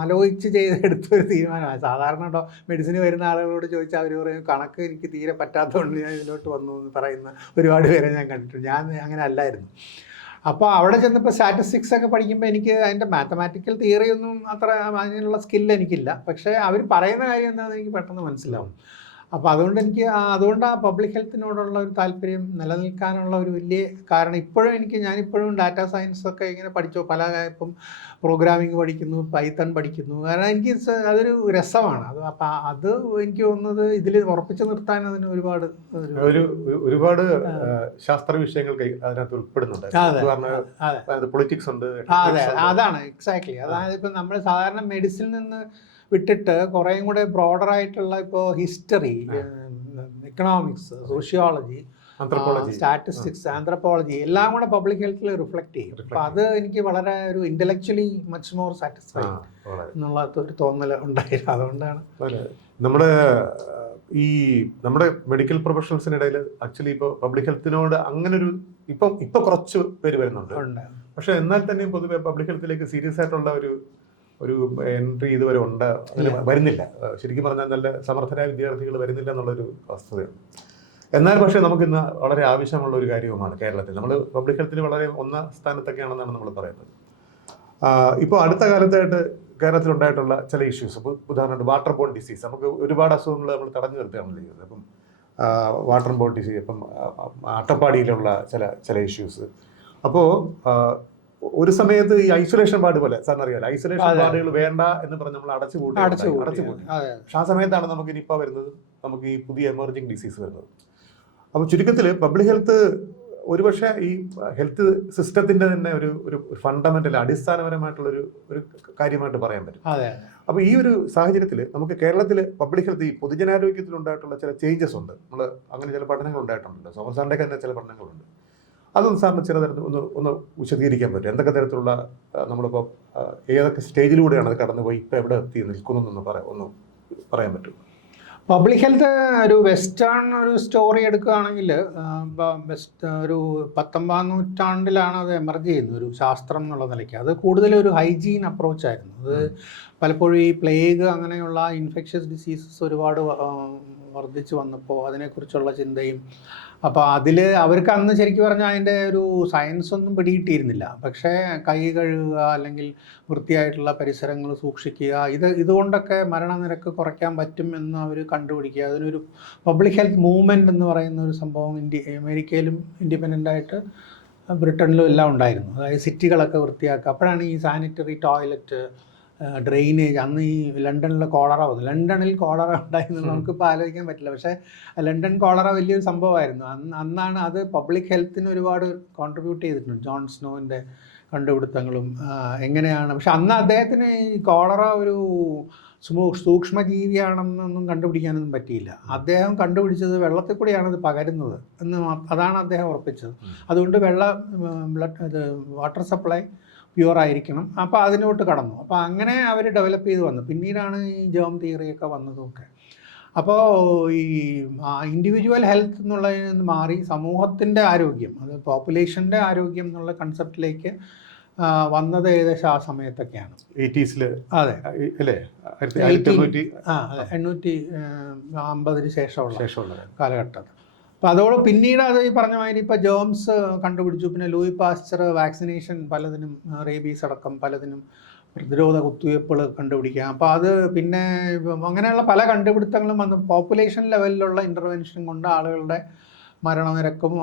ആലോചിച്ച് എടുത്തൊരു തീരുമാനമാണ്. സാധാരണ മെഡിസിന് വരുന്ന ആളുകളോട് ചോദിച്ചാൽ അവർ പറയും കണക്ക് എനിക്ക് തീരെ പറ്റാത്തതുകൊണ്ട് ഞാൻ ഇതിലോട്ട് വന്നു എന്ന് പറയുന്ന ഒരുപാട് പേരെ ഞാൻ കണ്ടിട്ടുണ്ട്. ഞാൻ അങ്ങനെ അല്ലായിരുന്നു. അപ്പോൾ അവിടെ ചെന്നപ്പോൾ സ്റ്റാറ്റിസ്റ്റിക്സ് ഒക്കെ പഠിക്കുമ്പോൾ എനിക്ക് അതിൻ്റെ മാത്തമാറ്റിക്കൽ തിയറിയൊന്നും അത്ര അതിനുള്ള സ്കില്ല് എനിക്കില്ല. പക്ഷേ അവർ പറയുന്ന കാര്യം എന്താണെന്ന് എനിക്ക് പെട്ടെന്ന് മനസ്സിലാവും. അപ്പോൾ അതുകൊണ്ട് ആ പബ്ലിക് ഹെൽത്തിനോടുള്ള ഒരു താല്പര്യം നിലനിൽക്കാനുള്ള ഒരു വലിയ കാരണം ഞാനിപ്പോഴും ഡാറ്റാ സയൻസ് ഒക്കെ ഇങ്ങനെ പഠിച്ചോ, ഇപ്പം പ്രോഗ്രാമിംഗ് പഠിക്കുന്നു, പൈത്തൺ പഠിക്കുന്നു. കാരണം എനിക്ക് അതൊരു രസമാണ്. അപ്പോൾ അത് എനിക്ക് തോന്നുന്നത് ഇതിൽ ഉറപ്പിച്ചു നിർത്താൻ അതിന് ഒരുപാട് ശാസ്ത്ര വിഷയങ്ങൾ അതിനകത്ത് ഉൾപ്പെടുന്നുണ്ട്. പൊളിറ്റിക്സ് ഉണ്ട്. അതെ, അതാണ് എക്സാക്ട്ലി. അതായത് ഇപ്പം നമ്മൾ സാധാരണ മെഡിസിനിൽ നിന്ന് വിട്ടിട്ട് കുറേയും കൂടെ ബ്രോഡറായിട്ടുള്ള ഇപ്പോൾ history, economics, sociology, statistics, anthropology എല്ലാം കൂടെ പബ്ലിക് ഹെൽത്തിൽ റിഫ്ലക്റ്റ് ചെയ്യും. അപ്പോൾ അത് എനിക്ക് വളരെ ഒരു ഇൻ്റലക്ച്വലി മച്ച് മോർ സാറ്റിസ്ഫൈഡ് എന്നുള്ള ഒരു തോന്നൽ ഉണ്ടായിരുന്നു. അതുകൊണ്ടാണ് നമ്മുടെ മെഡിക്കൽ പ്രൊഫഷണൽസിനിടയിൽ ആക്ച്വലി ഇപ്പോൾ പബ്ലിക് ഹെൽത്തിനോട് അങ്ങനെ ഒരു ഇപ്പം കുറച്ച് പേര് വരുന്നുണ്ട്. പക്ഷെ എന്നാൽ തന്നെയും പൊതുവെ പബ്ലിക് ഹെൽത്തിലേക്ക് സീരിയസ് ആയിട്ടുള്ള ഒരു എൻട്രി ഇതുവരെ വരുന്നില്ല. ശരിക്കും പറഞ്ഞാൽ നല്ല സമർത്ഥരായ വിദ്യാർത്ഥികൾ വരുന്നില്ല എന്നുള്ളൊരു വസ്തുതയാണ്. എന്നാൽ പക്ഷേ നമുക്കിന്ന് വളരെ ആവശ്യമുള്ള ഒരു കാര്യവുമാണ് കേരളത്തിൽ. നമ്മൾ പബ്ലിക് ഹെൽത്തിൽ വളരെ ഒന്നാം സ്ഥാനത്തൊക്കെയാണെന്നാണ് നമ്മൾ പറയുന്നത്. ഇപ്പോൾ അടുത്ത കാലത്തായിട്ട് കേരളത്തിലുണ്ടായിട്ടുള്ള ചില ഇഷ്യൂസ്, ഇപ്പോൾ ഉദാഹരണമായിട്ട് വാട്ടർ ബോൺ ഡിസീസ്, നമുക്ക് ഒരുപാട് അസുഖങ്ങൾ നമ്മൾ തടഞ്ഞു നിർത്തുകയാണ് ചെയ്യുന്നത്. അപ്പം വാട്ടർ ബോൺ ഡിസീസ്, ഇപ്പം അട്ടപ്പാടിയിലുള്ള ചില ഇഷ്യൂസ്. അപ്പോൾ ഒരു സമയത്ത് ഈ ഐസൊലേഷൻ വാർഡ് പോലെ സാറിനറിയാലോ, ഐസൊലേഷൻ വാർഡുകൾ വേണ്ട എന്ന് പറഞ്ഞ് നമ്മൾ അടച്ചുപൂട്ടി. പക്ഷെ ആ സമയത്താണ് നമുക്ക് നിപ്പ വരുന്നത്, നമുക്ക് ഈ പുതിയ എമർജിങ് ഡിസീസ് വരുന്നത്. അപ്പോൾ ചുരുക്കത്തിൽ പബ്ലിക് ഹെൽത്ത് ഒരുപക്ഷെ ഈ ഹെൽത്ത് സിസ്റ്റത്തിൻ്റെ തന്നെ ഒരു ഫണ്ടമെന്റൽ അടിസ്ഥാനപരമായിട്ടുള്ള ഒരു കാര്യമായിട്ട് പറയാൻ പറ്റും. അപ്പോൾ ഈ ഒരു സാഹചര്യത്തിൽ നമുക്ക് കേരളത്തിൽ പബ്ലിക് ഹെൽത്ത് ഈ പൊതുജനാരോഗ്യത്തിലുണ്ടായിട്ടുള്ള ചില ചേഞ്ചസ് ഉണ്ട്. നമ്മൾ അങ്ങനെ ചില പഠനങ്ങൾ ഉണ്ടായിട്ടുണ്ടല്ലോ, സോമൻ സാറിൻ്റെയൊക്കെ തന്നെ ചില പഠനങ്ങളുണ്ട്. അതൊന്ന് സാറിന് ചില തരത്തിൽ ഒന്ന് വിശദീകരിക്കാൻ പറ്റും. എന്തൊക്കെ തരത്തിലുള്ള നമ്മളിപ്പോൾ ഏതൊക്കെ സ്റ്റേജിലൂടെയാണ് അത് കടന്നുപോയി ഇപ്പോൾ എവിടെ എത്തി നിൽക്കുന്നതെന്ന് ഒന്ന് പറയാൻ പറ്റും? പബ്ലിക് ഹെൽത്ത് ഒരു വെസ്റ്റേൺ ഒരു സ്റ്റോറി എടുക്കുകയാണെങ്കിൽ ഒരു 19ാം നൂറ്റാണ്ടിലാണ് അത് എമർജ് ചെയ്യുന്നത് ഒരു ശാസ്ത്രം എന്നുള്ള നിലയ്ക്ക്. അത് കൂടുതലൊരു ഹൈജീൻ അപ്രോച്ചായിരുന്നു. അത് പലപ്പോഴും ഈ പ്ലേഗ് അങ്ങനെയുള്ള ഇൻഫെക്ഷ്യസ് ഡിസീസസ് ഒരുപാട് വർദ്ധിച്ചു വന്നപ്പോൾ അതിനെക്കുറിച്ചുള്ള ചിന്തയും അപ്പോൾ അതിൽ അവർക്ക് അന്ന് ശരിക്കും പറഞ്ഞാൽ അതിൻ്റെ ഒരു സയൻസ് ഒന്നും പിടികിട്ടിയിരുന്നില്ല. പക്ഷേ കൈ കഴുകുക അല്ലെങ്കിൽ വൃത്തിയായിട്ടുള്ള പരിസരങ്ങൾ സൂക്ഷിക്കുക, ഇതുകൊണ്ടൊക്കെ മരണനിരക്ക് കുറയ്ക്കാൻ പറ്റും എന്ന് അവർ കണ്ടുപിടിക്കുക. അതിനൊരു പബ്ലിക് ഹെൽത്ത് മൂവ്മെൻറ്റ് എന്ന് പറയുന്ന ഒരു സംഭവം അമേരിക്കയിലും ഇൻഡിപെൻഡൻ്റായിട്ട് ബ്രിട്ടനിലും എല്ലാം ഉണ്ടായിരുന്നു. അതായത് സിറ്റികളൊക്കെ വൃത്തിയാക്കുക. അപ്പോഴാണ് ഈ സാനിറ്ററി ടോയ്ലറ്റ്, ഡ്രെയിനേജ്, അന്ന് ഈ ലണ്ടനിൽ കോളറ വന്നു. ലണ്ടനിൽ കോളറ ഉണ്ടായിരുന്നു നമുക്കിപ്പോൾ ആലോചിക്കാൻ പറ്റില്ല. പക്ഷേ ലണ്ടൻ കോളറ വലിയൊരു സംഭവമായിരുന്നു. അന്നാണ് അത് പബ്ലിക് ഹെൽത്തിന് ഒരുപാട് കോൺട്രിബ്യൂട്ട് ചെയ്തിട്ടുണ്ട്. ജോൺ സ്നോവിൻ്റെ കണ്ടുപിടുത്തങ്ങളും എങ്ങനെയാണ്. പക്ഷെ അന്ന് അദ്ദേഹത്തിന് ഈ കോളറ ഒരു സൂക്ഷ്മജീവിയാണെന്നൊന്നും കണ്ടുപിടിക്കാനൊന്നും പറ്റിയില്ല. അദ്ദേഹം കണ്ടുപിടിച്ചത് വെള്ളത്തിൽ കൂടിയാണത് പകരുന്നത് അതാണ് അദ്ദേഹം ഉറപ്പിച്ചത്. അതുകൊണ്ട് വാട്ടർ സപ്ലൈ പ്യുവർ ആയിരിക്കണം. അപ്പോൾ അതിനോട്ട് കടന്നു. അപ്പോൾ അങ്ങനെ അവർ ഡെവലപ്പ് ചെയ്ത് വന്നു. പിന്നീടാണ് ഈ ജേം തിയറിയൊക്കെ വന്നതുമൊക്കെ. അപ്പോൾ ഈ ഇൻഡിവിജ്വൽ ഹെൽത്ത് എന്നുള്ളതിൽ നിന്ന് മാറി സമൂഹത്തിൻ്റെ ആരോഗ്യം, അത് പോപ്പുലേഷൻ്റെ ആരോഗ്യം എന്നുള്ള കൺസെപ്റ്റിലേക്ക് വന്നത് ഏകദേശം ആ സമയത്തൊക്കെയാണ്, 80s അതെ അല്ലേ, 850 ശേഷമുള്ള കാലഘട്ടം. അപ്പോൾ അതോടെ പിന്നീട് അത് ഈ പറഞ്ഞ മാതിരി ഇപ്പോൾ ജേംസ് കണ്ടുപിടിച്ചു. പിന്നെ ലൂയി പാസ്ചർ വാക്സിനേഷൻ പലതിനും, റേബീസ് അടക്കം പലതിനും പ്രതിരോധ കുത്തിവയ്പ്പുകൾ കണ്ടുപിടിക്കുക. അപ്പോൾ അത് പിന്നെ അങ്ങനെയുള്ള പല കണ്ടുപിടുത്തങ്ങളും വന്നു. പോപ്പുലേഷൻ ലെവലിലുള്ള ഇൻ്റർവെൻഷൻ കൊണ്ട് ആളുകളുടെ മരണനിരക്കും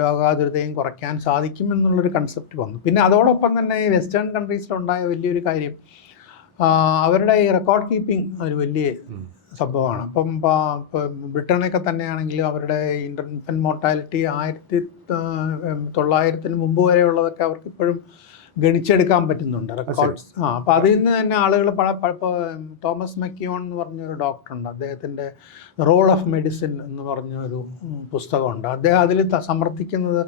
രോഗാതുരതയും കുറയ്ക്കാൻ സാധിക്കും എന്നുള്ളൊരു കൺസെപ്റ്റ് വന്നു. പിന്നെ അതോടൊപ്പം തന്നെ ഈ വെസ്റ്റേൺ കൺട്രീസിലുണ്ടായ വലിയൊരു കാര്യം, അവരുടെ ഈ റെക്കോർഡ് കീപ്പിംഗ് ഒരു വലിയ സംഭവമാണ്. അപ്പം ബ്രിട്ടനൊക്കെ തന്നെയാണെങ്കിലും അവരുടെ ഇൻഫൻറ്റ് മോർട്ടാലിറ്റി 1900 മുമ്പ് വരെയുള്ളതൊക്കെ അവർക്ക് ഇപ്പോഴും ഗണിച്ചെടുക്കാൻ പറ്റുന്നുണ്ട് റെക്കോർഡ്സ്. അപ്പോൾ അതിൽ നിന്ന് തന്നെ ആളുകൾ തോമസ് മക്കിയോൺ എന്ന് പറഞ്ഞൊരു ഡോക്ടറുണ്ട്, അദ്ദേഹത്തിൻ്റെ റോൾ ഓഫ് മെഡിസിൻ എന്ന് പറഞ്ഞൊരു പുസ്തകമുണ്ട്. അദ്ദേഹം അതിൽ സമർത്ഥിക്കുന്നത്,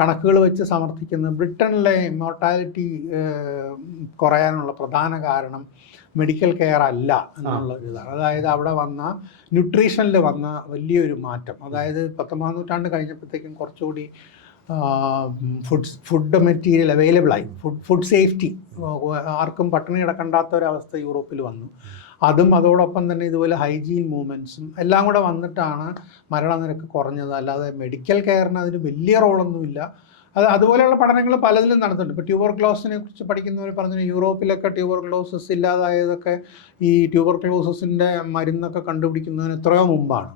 കണക്കുകൾ വെച്ച് സമർത്ഥിക്കുന്നത്, ബ്രിട്ടനിലെ മോർട്ടാലിറ്റി കുറയാനുള്ള പ്രധാന കാരണം മെഡിക്കൽ കെയർ അല്ല എന്നുള്ളൊരു ഇതാണ്. അതായത് അവിടെ വന്ന ന്യൂട്രീഷനിൽ വന്ന വലിയൊരു മാറ്റം, അതായത് 19-ാം നൂറ്റാണ്ട് കഴിഞ്ഞപ്പോഴത്തേക്കും കുറച്ചുകൂടി ഫുഡ് മെറ്റീരിയൽ അവൈലബിളായി, ഫുഡ് സേഫ്റ്റി, ആർക്കും പട്ടിണി കിടക്കേണ്ടാത്ത ഒരവസ്ഥ യൂറോപ്പിൽ വന്നു. അതും അതോടൊപ്പം തന്നെ ഇതുപോലെ ഹൈജീൻ മൂവ്മെൻറ്റ്സും എല്ലാം കൂടെ വന്നിട്ടാണ് മരണനിരക്ക് കുറഞ്ഞത്. അല്ലാതെ മെഡിക്കൽ കെയറിന് അതിന് വലിയ റോളൊന്നുമില്ല. അതുപോലെയുള്ള പഠനങ്ങൾ പലതിലും നടത്തുന്നുണ്ട്. ഇപ്പോൾ ട്യൂബർക്ലോസിനെ കുറിച്ച് പഠിക്കുന്നവർ പറഞ്ഞു യൂറോപ്പിലൊക്കെ ട്യൂബർക്ലോസിസ് ഇല്ലാതായതൊക്കെ ഈ ട്യൂബർക്ലോസിൻ്റെ മരുന്നൊക്കെ കണ്ടുപിടിക്കുന്നതിന് എത്രയോ മുമ്പാണ്.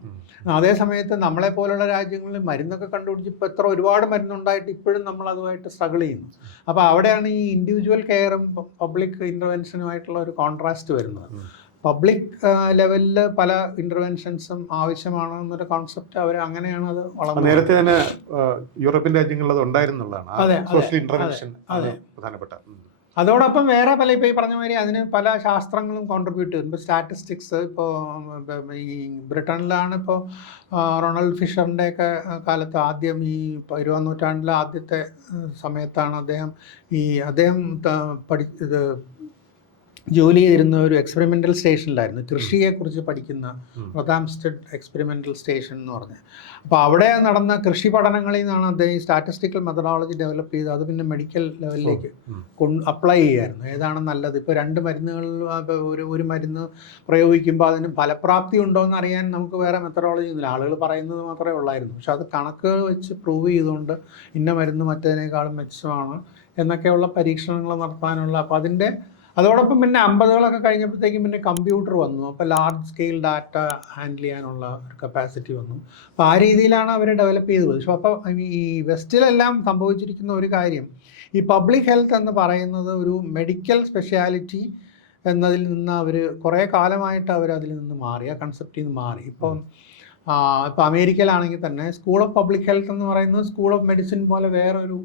അതേ സമയത്ത് നമ്മളെപ്പോലുള്ള രാജ്യങ്ങളിൽ മരുന്നൊക്കെ കണ്ടുപിടിച്ചപ്പോൾ ഒരുപാട് മരുന്നുണ്ടായിട്ട് ഇപ്പോഴും നമ്മൾ അതുമായിട്ട് സ്ട്രഗിൾ ചെയ്യുന്നു. അപ്പോൾ അവിടെയാണ് ഈ ഇൻഡിവിജ്വൽ കെയറും പബ്ലിക് ഇൻ്റർവെൻഷനുമായിട്ടുള്ള ഒരു കോൺട്രാസ്റ്റ് വരുന്നത്. പബ്ലിക് ലെവലിൽ പല ഇൻ്റർവെൻഷൻസും ആവശ്യമാണ് എന്നൊരു കോൺസെപ്റ്റ് അവർ അങ്ങനെയാണ് അത് വളർന്നത്. നേരത്തെ തന്നെ യൂറോപ്യൻ രാജ്യങ്ങളിൽ അത് ഉണ്ടായിരുന്നുള്ളതാണ് സോഷ്യൽ ഇൻ്റർവെൻഷൻ പ്രധാനപ്പെട്ട. അതോടൊപ്പം വേറെ പല ഇപ്പോൾ ഈ പറഞ്ഞ മാതിരി അതിന് പല ശാസ്ത്രങ്ങളും കോൺട്രിബ്യൂട്ട് ചെയ്തു. ഇപ്പോൾ സ്റ്റാറ്റിസ്റ്റിക്സ്, ഇപ്പോൾ ഈ ബ്രിട്ടനിലാണ് ഇപ്പോൾ റൊണാൾഡ് ഫിഷറിൻ്റെയൊക്കെ കാലത്ത് ആദ്യം ഈ 20-ാം നൂറ്റാണ്ടിലെ ആദ്യത്തെ സമയത്താണ് അദ്ദേഹം ജോലി ചെയ്തിരുന്ന ഒരു എക്സ്പെരിമെൻ്റൽ സ്റ്റേഷനിലായിരുന്നു, കൃഷിയെക്കുറിച്ച് പഠിക്കുന്ന റൊതാംസ്റ്റഡ് എക്സ്പെരിമെൻ്റൽ സ്റ്റേഷൻ എന്ന് പറഞ്ഞത്. അപ്പോൾ അവിടെ നടന്ന കൃഷി പഠനങ്ങളിൽ നിന്നാണ് അദ്ദേഹം ഈ സ്റ്റാറ്റിസ്റ്റിക്കൽ മെത്തഡോളജി ഡെവലപ്പ് ചെയ്ത് അത് പിന്നെ മെഡിക്കൽ ലെവലിലേക്ക് അപ്ലൈ ചെയ്യായിരുന്നു. ഏതാണ് നല്ലത്, ഇപ്പോൾ 2 മരുന്നുകൾ, ഒരു മരുന്ന് പ്രയോഗിക്കുമ്പോൾ അതിന് ഫലപ്രാപ്തി ഉണ്ടോ എന്ന് അറിയാൻ നമുക്ക് വേറെ മെത്തഡോളജി ഒന്നുമില്ല, ആളുകൾ പറയുന്നത് മാത്രമേ ഉള്ളായിരുന്നു. പക്ഷെ അത് കണക്കുകൾ വെച്ച് പ്രൂവ് ചെയ്തുകൊണ്ട് ഇന്ന മരുന്ന് മറ്റേതിനേക്കാളും മെച്ചമാണ് എന്നൊക്കെയുള്ള പരീക്ഷണങ്ങൾ നടത്താനുള്ള, അപ്പോൾ അതോടൊപ്പം പിന്നെ 50കളൊക്കെ കഴിഞ്ഞപ്പോഴത്തേക്കും പിന്നെ കമ്പ്യൂട്ടർ വന്നു. അപ്പോൾ ലാർജ് സ്കെയിൽ ഡാറ്റ ഹാൻഡിൽ ചെയ്യാനുള്ള ഒരു കപ്പാസിറ്റി വന്നു. അപ്പോൾ ആ രീതിയിലാണ് അവർ ഡെവലപ്പ് ചെയ്ത് പോയത്. അപ്പോൾ ഈ വെസ്റ്റിലെല്ലാം സംഭവിച്ചിരിക്കുന്ന ഒരു കാര്യം, ഈ പബ്ലിക് ഹെൽത്ത് എന്ന് പറയുന്നത് ഒരു മെഡിക്കൽ സ്പെഷ്യാലിറ്റി എന്നതിൽ നിന്ന് അവർ കുറേ കാലമായിട്ട് അതിൽ നിന്ന് മാറി, ആ കൺസെപ്റ്റിൽ നിന്ന് മാറി. ഇപ്പോൾ അമേരിക്കയിലാണെങ്കിൽ തന്നെ സ്കൂൾ ഓഫ് പബ്ലിക് ഹെൽത്ത് എന്ന് പറയുന്നത് സ്കൂൾ ഓഫ് മെഡിസിൻ പോലെ വേറൊരു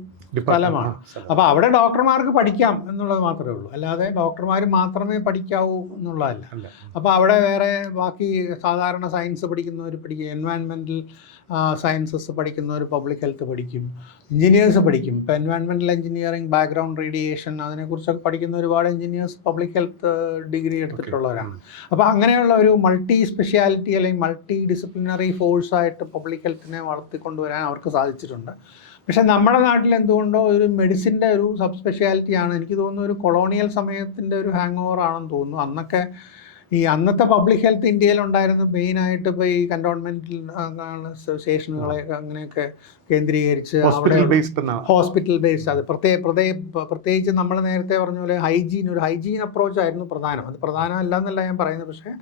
സ്ഥലമാണ്. അപ്പോൾ അവിടെ ഡോക്ടർമാർക്ക് പഠിക്കാം എന്നുള്ളത് മാത്രമേ ഉള്ളൂ, അല്ലാതെ ഡോക്ടർമാർ മാത്രമേ പഠിക്കാവൂ എന്നുള്ളതല്ല. അപ്പോൾ അവിടെ വേറെ ബാക്കി സാധാരണ സയൻസ് പഠിക്കുന്നവർ പഠിക്കും, എൻവയൺമെൻറ്റൽ സയൻസസ് പഠിക്കുന്നവർ പബ്ലിക് ഹെൽത്ത് പഠിക്കും, എഞ്ചിനീയേഴ്സ് പഠിക്കും. ഇപ്പോൾ എൻവയൺമെൻറ്റൽ എഞ്ചിനീയറിംഗ്, ബാക്ക്ഗ്രൗണ്ട് റേഡിയേഷൻ, അതിനെക്കുറിച്ചൊക്കെ പഠിക്കുന്ന ഒരുപാട് എഞ്ചിനീയേഴ്സ് പബ്ലിക് ഹെൽത്ത് ഡിഗ്രി എടുത്തിട്ടുള്ളവരാണ്. അപ്പോൾ അങ്ങനെയുള്ള ഒരു മൾട്ടി സ്പെഷ്യാലിറ്റി അല്ലെങ്കിൽ മൾട്ടി ഡിസിപ്ലിനറി ഫോഴ്സായിട്ട് പബ്ലിക് ഹെൽത്തിനെ വളർത്തിക്കൊണ്ടുവരാൻ അവർക്ക് സാധിച്ചിട്ടുണ്ട്. പക്ഷേ നമ്മുടെ നാട്ടിൽ എന്തുകൊണ്ടോ ഒരു മെഡിസിൻ്റെ ഒരു സബ് സ്പെഷ്യാലിറ്റിയാണ്. എനിക്ക് തോന്നുന്നു ഒരു കൊളോണിയൽ സമയത്തിൻ്റെ ഒരു ഹാങ് ഓവർ ആണെന്ന് തോന്നുന്നു. അന്നൊക്കെ ഈ അന്നത്തെ പബ്ലിക് ഹെൽത്ത് ഇന്ത്യയിൽ ഉണ്ടായിരുന്നു മെയിനായിട്ട് ഇപ്പോൾ ഈ കന്റോൺമെൻറ്റ് സ്റ്റേഷനുകളെ അങ്ങനെയൊക്കെ കേന്ദ്രീകരിച്ച് ഹോസ്പിറ്റൽ ബേസ്ഡ് അത് പ്രത്യേകിച്ച് നമ്മൾ നേരത്തെ പറഞ്ഞ പോലെ ഒരു ഹൈജീൻ അപ്രോച്ച് ആയിരുന്നു പ്രധാനം. അത് പ്രധാനമല്ല എന്നല്ല ഞാൻ പറയുന്നത്, പക്ഷേ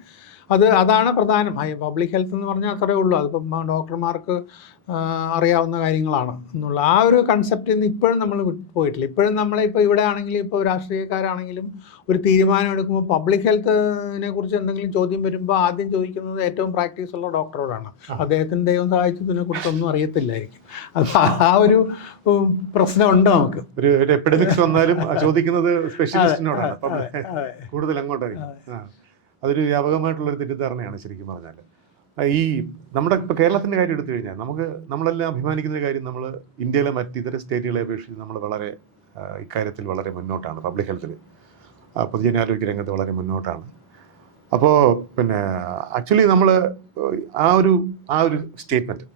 അതാണ് പ്രധാനം. പബ്ലിക് ഹെൽത്ത് എന്ന് പറഞ്ഞാൽ അത്രയേ ഉള്ളൂ. അതിപ്പം ഡോക്ടർമാർക്ക് അറിയാവുന്ന കാര്യങ്ങളാണ് എന്നുള്ള ആ ഒരു കൺസെപ്റ്റിൽ നിന്ന് ഇപ്പോഴും നമ്മൾ പോയിട്ടില്ല. ഇപ്പോഴും നമ്മളിപ്പോൾ ഇവിടെ ആണെങ്കിലും ഇപ്പോൾ രാഷ്ട്രീയക്കാരാണെങ്കിലും ഒരു തീരുമാനം എടുക്കുമ്പോൾ പബ്ലിക് ഹെൽത്തിനെ കുറിച്ച് എന്തെങ്കിലും ചോദ്യം വരുമ്പോൾ ആദ്യം ചോദിക്കുന്നത് ഏറ്റവും പ്രാക്ടീസ് ഉള്ള ഡോക്ടറോടാണ്. അദ്ദേഹത്തിന് ദൈവം സഹായിച്ചതിനെ കുറിച്ചൊന്നും അറിയത്തില്ലായിരിക്കും. അത് ആ ഒരു പ്രശ്നമുണ്ട് നമുക്ക്. ഒരു എപ്പിഡമിക്സ് വന്നാലും ചോദിക്കുന്നത് സ്പെഷ്യലിസ്റ്റിനോടാണ്, കൂടുതൽ അങ്ങോട്ടായിരിക്കും. അതൊരു വ്യാപകമായിട്ടുള്ളൊരു തെറ്റിദ്ധാരണയാണ് ശരിക്കും പറഞ്ഞാൽ. ഈ നമ്മുടെ ഇപ്പോൾ കേരളത്തിൻ്റെ കാര്യം എടുത്തു കഴിഞ്ഞാൽ നമ്മളെല്ലാം അഭിമാനിക്കുന്ന കാര്യം, നമ്മൾ ഇന്ത്യയിലെ മറ്റിതര സ്റ്റേറ്റുകളെ അപേക്ഷിച്ച് നമ്മൾ വളരെ ഇക്കാര്യത്തിൽ വളരെ മുന്നോട്ടാണ്. പബ്ലിക് ഹെൽത്തിൽ പൊതുജനാരോഗ്യ രംഗത്ത് വളരെ മുന്നോട്ടാണ്. അപ്പോൾ പിന്നെ ആക്ച്വലി നമ്മൾ ആ ഒരു സ്റ്റേറ്റ്മെൻറ്റ്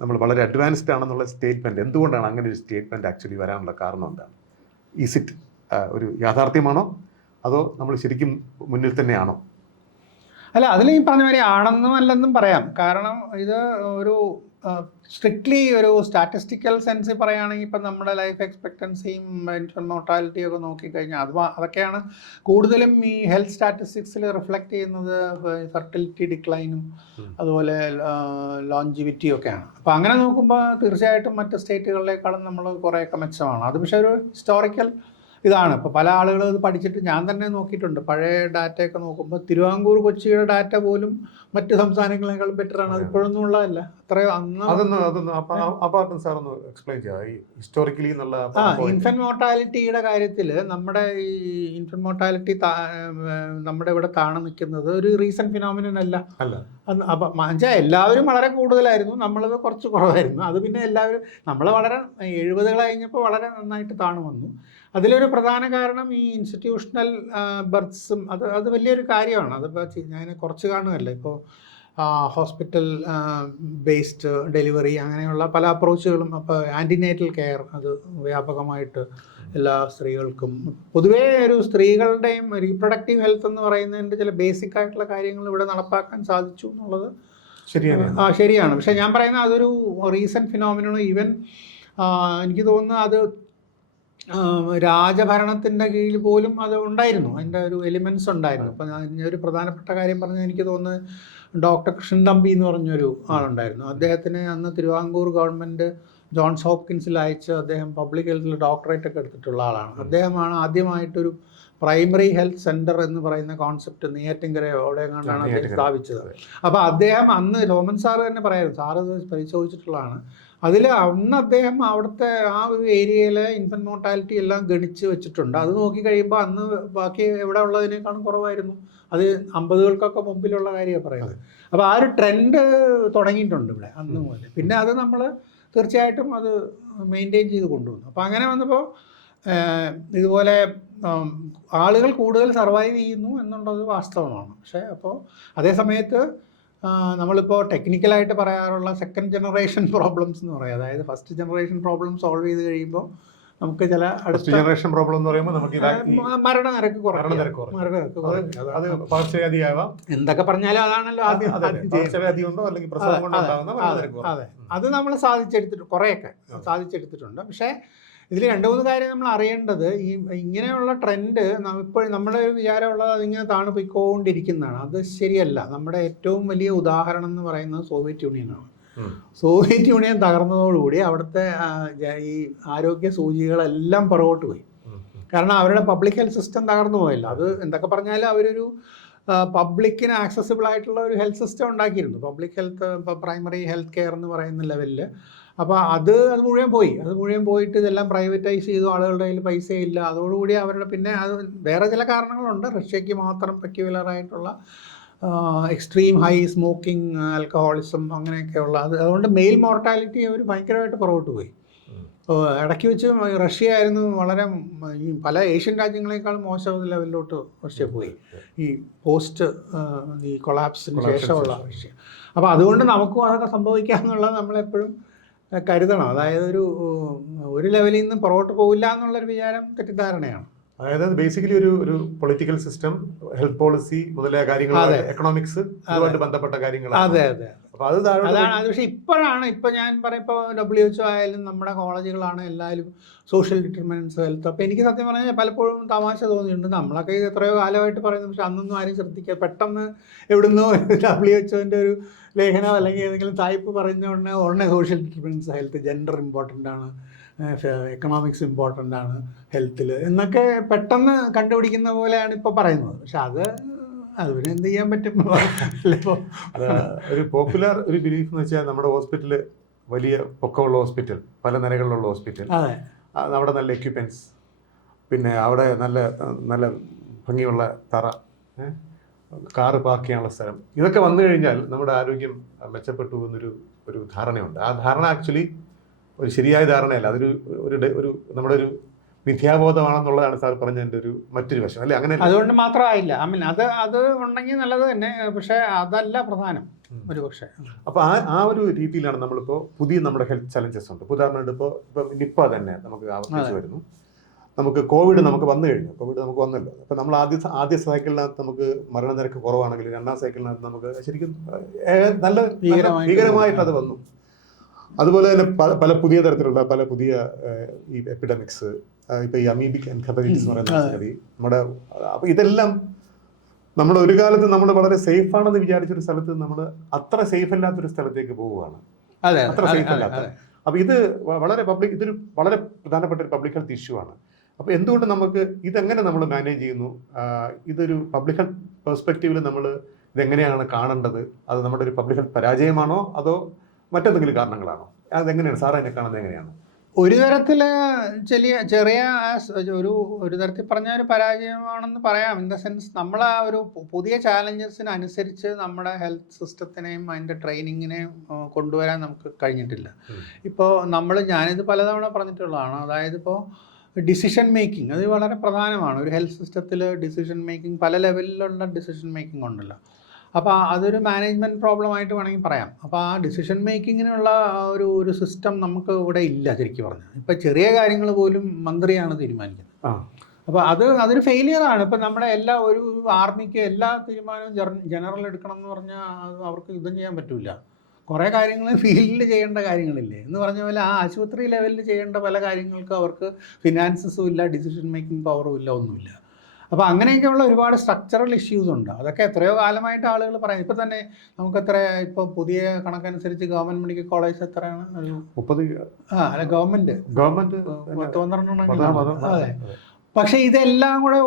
നമ്മൾ വളരെ അഡ്വാൻസ്ഡ് ആണെന്നുള്ള സ്റ്റേറ്റ്മെൻറ്റ്, എന്തുകൊണ്ടാണ് അങ്ങനെ ഒരു സ്റ്റേറ്റ്മെൻറ്റ് ആക്ച്വലി വരാനുള്ള കാരണം എന്താണ്? ഈസ് ഇറ്റ് ഒരു യാഥാർത്ഥ്യമാണോ അതോ നമ്മൾ ശരിക്കും മുന്നിൽ തന്നെയാണോ? അല്ല, അതിൽ ഈ പറഞ്ഞ മാതിരി ആണെന്നും അല്ലെന്നും പറയാം. കാരണം ഇത് ഒരു സ്ട്രിക്ട്ലി ഒരു സ്റ്റാറ്റിസ്റ്റിക്കൽ സെൻസിൽ പറയുകയാണെങ്കിൽ ഇപ്പം നമ്മുടെ ലൈഫ് എക്സ്പെക്റ്റൻസിയും ഇൻഫന്റ് മോർട്ടാലിറ്റിയും ഒക്കെ നോക്കിക്കഴിഞ്ഞാൽ അതൊക്കെയാണ് കൂടുതലും ഈ ഹെൽത്ത് സ്റ്റാറ്റിസ്റ്റിക്സിൽ റിഫ്ലക്റ്റ് ചെയ്യുന്നത്. ഫെർട്ടിലിറ്റി ഡിക്ലൈനും അതുപോലെ ലോഞ്ചിവിറ്റിയും ഒക്കെയാണ്. അപ്പോൾ അങ്ങനെ നോക്കുമ്പോൾ തീർച്ചയായിട്ടും മറ്റ് സ്റ്റേറ്റുകളിലേക്കാളും നമ്മൾ കുറേയൊക്കെ മെച്ചമാണ്. അത് പക്ഷേ ഒരു ഹിസ്റ്റോറിക്കൽ ഇതാണ്. ഇപ്പോൾ പല ആളുകളും ഇത് പഠിച്ചിട്ട് ഞാൻ തന്നെ നോക്കിയിട്ടുണ്ട്. പഴയ ഡാറ്റയൊക്കെ നോക്കുമ്പോൾ തിരുവാങ്കൂർ കൊച്ചിയുടെ ഡാറ്റ പോലും മറ്റ് സംസ്ഥാനങ്ങളെക്കാളും ബെറ്ററാണ്. അത് ഇപ്പോഴൊന്നും ഉള്ളതല്ല. അത്രയോ ഇൻഫന്റ് മോർട്ടാലിറ്റിയുടെ കാര്യത്തിൽ നമ്മുടെ ഈ ഇൻഫന്റ് മോർട്ടാലിറ്റി നമ്മുടെ ഇവിടെ താണു നിൽക്കുന്നത് ഒരു റീസെന്റ് ഫിനോമിനൻ അല്ല. അപ്പം എല്ലാവരും വളരെ കൂടുതലായിരുന്നു, നമ്മളത് കുറച്ച് കുറവായിരുന്നു. അത് പിന്നെ എല്ലാവരും നമ്മൾ വളരെ 70 കഴിഞ്ഞപ്പോൾ വളരെ നന്നായിട്ട് താണു വന്നു. അതിലൊരു പ്രധാന കാരണം ഈ ഇൻസ്റ്റിറ്റ്യൂഷണൽ ബർത്ത്സും അത് വലിയൊരു കാര്യമാണ്. അതിപ്പോൾ ഞാൻ കുറച്ച് കാണുകയല്ല. ഇപ്പോൾ ഹോസ്പിറ്റൽ ബേസ്ഡ് ഡെലിവറി അങ്ങനെയുള്ള പല അപ്രോച്ചുകളും. അപ്പോൾ ആൻറ്റിനേറ്റൽ കെയർ അത് വ്യാപകമായിട്ട് എല്ലാ സ്ത്രീകൾക്കും പൊതുവേ ഒരു സ്ത്രീകളുടെയും റീപ്രൊഡക്റ്റീവ് ഹെൽത്ത് എന്ന് പറയുന്നതിൻ്റെ ചില ബേസിക് ആയിട്ടുള്ള കാര്യങ്ങൾ ഇവിടെ നടപ്പാക്കാൻ സാധിച്ചു എന്നുള്ളത് ശരിയാണ്. പക്ഷേ ഞാൻ പറയുന്നത് അതൊരു റീസെൻറ്റ് ഫിനോമിനോ. ഈവൻ എനിക്ക് തോന്നുന്നു അത് രാജഭരണത്തിൻ്റെ കീഴിൽ പോലും അത് ഉണ്ടായിരുന്നു, അതിൻ്റെ ഒരു എലിമെൻറ്റ്സ് ഉണ്ടായിരുന്നു. അപ്പം ഒരു പ്രധാനപ്പെട്ട കാര്യം പറഞ്ഞാൽ എനിക്ക് തോന്നുന്നത് ഡോക്ടർ കൃഷ്ണൻ തമ്പി എന്ന് പറഞ്ഞൊരു ആളുണ്ടായിരുന്നു. അദ്ദേഹത്തിന് അന്ന് തിരുവാങ്കൂർ ഗവൺമെൻറ് ജോൺസ് ഹോപ്കിൻസിൽ അയച്ച് അദ്ദേഹം പബ്ലിക് ഹെൽത്തിൽ ഡോക്ടറേറ്റ് ഒക്കെ എടുത്തിട്ടുള്ള ആളാണ്. അദ്ദേഹമാണ് ആദ്യമായിട്ടൊരു പ്രൈമറി ഹെൽത്ത് സെൻറ്റർ എന്ന് പറയുന്ന കോൺസെപ്റ്റ് നെയ്യാറ്റിൻകരയോ അവിടെ കണ്ടാണ് അദ്ദേഹം സ്ഥാപിച്ചത്. അപ്പോൾ അദ്ദേഹം അന്ന് രോമൻ സാറ് തന്നെ പറയായിരുന്നു, സാറ് ഇത് പരിശോധിച്ചിട്ടുള്ളതാണ്. അതിൽ അന്ന് അദ്ദേഹം അവിടുത്തെ ആ ഒരു ഏരിയയിലെ ഇൻഫന്റ് മോർട്ടാലിറ്റി എല്ലാം ഗണിച്ച് വെച്ചിട്ടുണ്ട്. അത് നോക്കി കഴിയുമ്പോൾ അന്ന് ബാക്കി എവിടെ ഉള്ളതിനേക്കാളും കുറവായിരുന്നു. അത് 50കൾക്കൊക്കെ മുമ്പിലുള്ള കാര്യമാണ് പറയുന്നത്. അപ്പോൾ ആ ഒരു ട്രെൻഡ് തുടങ്ങിയിട്ടുണ്ട് ഇവിടെ അന്ന് മുതൽ. പിന്നെ അത് നമ്മൾ തീർച്ചയായിട്ടും അത് മെയിൻറ്റെയിൻ ചെയ്ത് കൊണ്ടുവന്നു. അപ്പോൾ അങ്ങനെ വന്നപ്പോൾ ഇതുപോലെ ആളുകൾ കൂടുതൽ സർവൈവ് ചെയ്യുന്നു എന്നുള്ളത് വാസ്തവമാണ്. പക്ഷേ അപ്പോൾ അതേ സമയത്ത് നമ്മളിപ്പോൾ ടെക്നിക്കലായിട്ട് പറയാറുള്ള സെക്കൻഡ് ജനറേഷൻ പ്രോബ്ലംസ് എന്ന് പറയും. അതായത് ഫസ്റ്റ് ജനറേഷൻ പ്രോബ്ലം സോൾവ് ചെയ്ത് കഴിയുമ്പോൾ നമുക്ക് ചില അടുത്ത ജനറേഷൻ പ്രോബ്ലം എന്ന് പറയുമ്പോൾ നമുക്ക് മരണനിരക്ക് കുറയ്ക്കും. എന്തൊക്കെ പറഞ്ഞാലും അതാണല്ലോ ആദ്യം. അതെ, അത് നമ്മൾ കുറേയൊക്കെ സാധിച്ചെടുത്തിട്ടുണ്ട്. പക്ഷേ ഇതിൽ 2-3 കാര്യം നമ്മൾ അറിയേണ്ടത്, ഈ ഇങ്ങനെയുള്ള ട്രെൻഡ് ഇപ്പോഴും നമ്മുടെ ഒരു വിചാരമുള്ളത് അതിങ്ങനെ താണു പോയിക്കൊണ്ടിരിക്കുന്നതാണ്. അത് ശരിയല്ല. നമ്മുടെ ഏറ്റവും വലിയ ഉദാഹരണം എന്ന് പറയുന്നത് സോവിയറ്റ് യൂണിയനാണ്. സോവിയറ്റ് യൂണിയൻ തകർന്നതോടുകൂടി അവിടുത്തെ ഈ ആരോഗ്യ സൂചികളെല്ലാം പുറകോട്ട് പോയി. കാരണം അവരുടെ പബ്ലിക് ഹെൽത്ത് സിസ്റ്റം തകർന്നു പോയല്ലോ. അത് എന്തൊക്കെ പറഞ്ഞാലും അവരൊരു പബ്ലിക്കിന് ആക്സസിബിൾ ആയിട്ടുള്ള ഒരു ഹെൽത്ത് സിസ്റ്റം ഉണ്ടാക്കിയിരുന്നു. Public health primary health care എന്ന് പറയുന്ന ലെവലിൽ. അപ്പോൾ അത് മുഴുവൻ പോയിട്ട് ഇതെല്ലാം പ്രൈവറ്റൈസ് ചെയ്തു. ആളുകളുടെ കയ്യിൽ പൈസയില്ല. അതോടുകൂടി അവരുടെ പിന്നെ അത് വേറെ ചില കാരണങ്ങളുണ്ട്. റഷ്യക്ക് മാത്രം പെക്യുലറായിട്ടുള്ള എക്സ്ട്രീം ഹൈ സ്മോക്കിംഗ്, ആൽക്കഹോളിസം അങ്ങനെയൊക്കെയുള്ള അതുകൊണ്ട് മെയിൽ മോർട്ടാലിറ്റി അവർ ഭയങ്കരമായിട്ട് പുറകോട്ട് പോയി. ഇടയ്ക്ക് വെച്ച് റഷ്യ ആയിരുന്നു വളരെ ഈ പല ഏഷ്യൻ രാജ്യങ്ങളെക്കാളും മോശം ലെവലിലോട്ട് റഷ്യ പോയി ഈ പോസ്റ്റ് ഈ കൊളാപ്സിന് ശേഷമുള്ള റഷ്യ. അപ്പോൾ അതുകൊണ്ട് നമുക്കും അതൊക്കെ സംഭവിക്കാമെന്നുള്ളത് നമ്മളെപ്പോഴും കരുതണം. അതായത് ഒരു ലെവലിൽ നിന്ന് പുറകോട്ട് പോകില്ല എന്നുള്ളൊരു വിചാരം തെറ്റിദ്ധാരണയാണ്. അതായത് ബേസിക്കലി ഒരു പൊളിറ്റിക്കൽ സിസ്റ്റം, ഹെൽത്ത് പോളിസി മുതലായ കാര്യങ്ങൾ, എക്കണോമിക്സ്, അതുമായിട്ട് ബന്ധപ്പെട്ട കാര്യങ്ങളാണ്. അതെ അതെ. അപ്പൊ അത് അതാണ് അത്. പക്ഷേ ഇപ്പം ഞാൻ പറയും, ഇപ്പോൾ WHO ആയാലും നമ്മുടെ കോളേജുകളാണ് എല്ലാവരും സോഷ്യൽ ഡിറ്റർമിനൻസ് ഹെൽത്ത്. അപ്പോൾ എനിക്ക് സത്യം പറഞ്ഞാൽ പലപ്പോഴും തമാശ തോന്നിയിട്ടുണ്ട്. നമ്മളൊക്കെ ഇത് എത്രയോ കാലമായിട്ട് പറയുന്നു, പക്ഷെ അന്നൊന്നും ആരും ശ്രദ്ധിക്കുക. പെട്ടെന്ന് എവിടുന്നോ WHO ഒരു ലേഖനം അല്ലെങ്കിൽ ഏതെങ്കിലും തായ്പ് പറയുന്ന ഉടനെ social determinants health, gender important ആണ്, എക്കണോമിക്സ് ഇമ്പോർട്ടൻ്റ് ആണ് ഹെൽത്തിൽ എന്നൊക്കെ പെട്ടെന്ന് കണ്ടുപിടിക്കുന്ന പോലെയാണ് ഇപ്പോൾ പറയുന്നത്. പക്ഷെ അത് പിന്നെ എന്ത് ചെയ്യാൻ പറ്റും? ഒരു പോപ്പുലർ ഒരു ബിലീഫ് എന്ന് വെച്ചാൽ നമ്മുടെ ഹോസ്പിറ്റല് വലിയ പൊക്കമുള്ള ഹോസ്പിറ്റൽ, പല നിലകളിലുള്ള ഹോസ്പിറ്റൽ, അവിടെ നല്ല എക്യുപ്മെൻറ്റ്സ്, പിന്നെ അവിടെ നല്ല നല്ല ഭംഗിയുള്ള തറ, കാറ് പാർക്ക് ചെയ്യാനുള്ള സ്ഥലം, ഇതൊക്കെ വന്നു കഴിഞ്ഞാൽ നമ്മുടെ ആരോഗ്യം മെച്ചപ്പെട്ടു എന്നൊരു ധാരണയുണ്ട്. ആ ധാരണ ആക്ച്വലി ഒരു ശരിയായ ധാരണയല്ല. അതൊരു ഒരു നമ്മുടെ ഒരു മിഥ്യാബോധമാണെന്നുള്ളതാണ് സാർ പറഞ്ഞതിൻ്റെ മറ്റൊരു വശം, അല്ലേ? അങ്ങനെ അതുകൊണ്ട് മാത്രമായില്ല. അത് ഉണ്ടെങ്കിൽ നല്ലത് തന്നെ, പക്ഷെ അതല്ല പ്രധാനം ഒരു പക്ഷേ. അപ്പോൾ ആ ഒരു രീതിയിലാണ് നമ്മളിപ്പോൾ പുതിയ നമ്മുടെ ഹെൽത്ത് ചലഞ്ചസ് ഉണ്ട്. ഉദാഹരണമായിട്ട് ഇപ്പോൾ നിപ്പ തന്നെ നമുക്ക് ആവർത്തിച്ച് വരുന്നു. നമുക്ക് കോവിഡ് നമുക്ക് വന്നു കഴിഞ്ഞു, കോവിഡ് നമുക്ക് വന്നല്ലോ. അപ്പോൾ നമ്മൾ ആദ്യ സൈക്കിളിനകത്ത് നമുക്ക് മരണനിരക്ക് കുറവാണെങ്കിൽ രണ്ടാം സൈക്കിളിനകത്ത് നമുക്ക് ശരിക്കും നല്ല ഭീകരമായിട്ട് അത് വന്നു. അതുപോലെ തന്നെ പല പുതിയ തരത്തിലുള്ള പല പുതിയ ഈ എപ്പിഡമിക്സ്, ഇപ്പോൾ ഈ അമീബിക് എൻകെഫലൈറ്റിസ് എന്ന് പറയുന്ന സംഗതി നമ്മുടെ. അപ്പോൾ ഇതെല്ലാം നമ്മൾ ഒരു കാലത്ത് നമ്മൾ വളരെ സേഫ് ആണെന്ന് വിചാരിച്ചൊരു സ്ഥലത്ത് നമ്മൾ അത്ര സേഫ് അല്ലാത്തൊരു സ്ഥലത്തേക്ക് പോവുകയാണ്, അത്ര സേഫ് അല്ലാത്ത. അപ്പോൾ ഇത് ഇതൊരു വളരെ പ്രധാനപ്പെട്ട ഒരു പബ്ലിക് ഹെൽത്ത് ഇഷ്യൂ ആണ്. അപ്പോൾ എന്തുകൊണ്ട് നമുക്ക് ഇതെങ്ങനെ നമ്മൾ മാനേജ് ചെയ്യുന്നു? ഇതൊരു പബ്ലിക് ഹെൽത്ത് പെർസ്പെക്റ്റീവിൽ നമ്മൾ ഇതെങ്ങനെയാണ് കാണേണ്ടത്? അത് നമ്മുടെ ഒരു പബ്ലിക് ഹെൽത്ത് പരാജയമാണോ അതോ മറ്റെന്തെങ്കിലും കാരണങ്ങളാണോ? അതെങ്ങനെയാണ് സാർ അതിനെ കാണുന്നത്? എങ്ങനെയാണ്? ഒരു തരത്തിൽ ചെറിയ ഒരു തരത്തിൽ പറഞ്ഞാൽ ഒരു പരാജയമാണെന്ന് പറയാം. ഇൻ ദ സെൻസ് നമ്മൾ ആ ഒരു പുതിയ ചാലഞ്ചസിനനുസരിച്ച് നമ്മുടെ ഹെൽത്ത് സിസ്റ്റത്തിനെയും അതിൻ്റെ ട്രെയിനിങ്ങിനെയും കൊണ്ടുവരാൻ നമുക്ക് കഴിഞ്ഞിട്ടില്ല. ഇപ്പോൾ ഞാനിത് പലതവണ പറഞ്ഞിട്ടുള്ളതാണ്. അതായത് ഇപ്പോൾ ഡിസിഷൻ മേക്കിംഗ് അത് വളരെ പ്രധാനമാണ്. ഒരു ഹെൽത്ത് സിസ്റ്റത്തിൽ ഡിസിഷൻ മേക്കിംഗ്, പല ലെവലിലുള്ള ഡിസിഷൻ മേക്കിംഗ് ഉണ്ടല്ലോ. അപ്പോൾ അതൊരു മാനേജ്മെൻറ്റ് പ്രോബ്ലമായിട്ട് വേണമെങ്കിൽ പറയാം. അപ്പോൾ ആ ഡിസിഷൻ മേക്കിങ്ങിനുള്ള ഒരു സിസ്റ്റം നമുക്ക് ഇവിടെ ഇല്ല ശരിക്കും പറഞ്ഞാൽ. ഇപ്പോൾ ചെറിയ കാര്യങ്ങൾ പോലും മന്ത്രിയാണ് തീരുമാനിക്കുന്നത്. അപ്പോൾ അതൊരു ഫെയിലിയറാണ്. ഇപ്പോൾ നമ്മുടെ ഒരു ആർമിക്ക് എല്ലാ തീരുമാനവും ജനറൽ എടുക്കണം എന്ന് പറഞ്ഞാൽ അവർക്ക് യുദ്ധം ചെയ്യാൻ പറ്റില്ല. കുറേ കാര്യങ്ങൾ ഫീൽഡിൽ ചെയ്യേണ്ട കാര്യങ്ങളില്ലേ എന്ന് പറഞ്ഞ പോലെ ആ ആശുപത്രി ലെവലിൽ ചെയ്യേണ്ട പല കാര്യങ്ങൾക്ക് അവർക്ക് ഫിനാൻസസും ഇല്ല, ഡിസിഷൻ മേക്കിംഗ് പവറും ഇല്ല, ഒന്നുമില്ല. അപ്പോൾ അങ്ങനെയൊക്കെയുള്ള ഒരുപാട് സ്ട്രക്ചറൽ ഇഷ്യൂസ് ഉണ്ട്. അതൊക്കെ എത്രയോ കാലമായിട്ട് ആളുകൾ പറയും. ഇപ്പോൾ തന്നെ ഇപ്പോൾ പുതിയ കണക്കനുസരിച്ച് ഗവൺമെൻറ് മെഡിക്കൽ കോളേജ് എത്രയാണ്? 30. അല്ല ഗവൺമെൻറ് 12. അതെ. പക്ഷേ ഇതെല്ലാം കൂടെ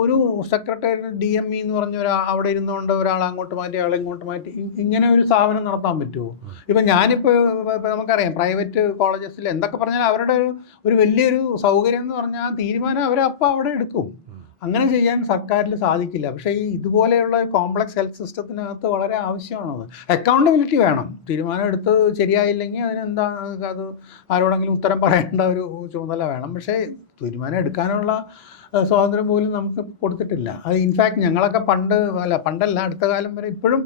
ഒരു സെക്രട്ടറി DME എന്ന് പറഞ്ഞ അവിടെ ഇരുന്നുകൊണ്ട് ഒരാൾ അങ്ങോട്ട് മാറ്റി ആളെ ഇങ്ങോട്ട് മാറ്റി ഇങ്ങനെ ഒരു സ്ഥാപനം നടത്താൻ പറ്റുമോ? ഇപ്പം ഞാനിപ്പോൾ നമുക്കറിയാം പ്രൈവറ്റ് കോളേജസിൽ എന്തൊക്കെ പറഞ്ഞാൽ അവരുടെ ഒരു വലിയൊരു സൗകര്യം എന്ന് പറഞ്ഞാൽ തീരുമാനം അവരപ്പോൾ അവിടെ എടുക്കും. അങ്ങനെ ചെയ്യാൻ സർക്കാരിൽ സാധിക്കില്ല. പക്ഷേ ഇതുപോലെയുള്ള കോംപ്ലക്സ് ഹെൽത്ത് സിസ്റ്റത്തിനകത്ത് വളരെ ആവശ്യമാണത്. അക്കൗണ്ടബിലിറ്റി വേണം. തീരുമാനം എടുത്തത് ശരിയായില്ലെങ്കിൽ അത് ആരോടെങ്കിലും ഉത്തരം പറയേണ്ട ഒരു ചുമതല വേണം. പക്ഷേ തീരുമാനം എടുക്കാനുള്ള സ്വാതന്ത്ര്യം പോലും നമുക്ക് കൊടുത്തിട്ടില്ല. അത് ഇൻഫാക്ട് ഞങ്ങളൊക്കെ പണ്ടല്ല അടുത്ത കാലം വരെ ഇപ്പോഴും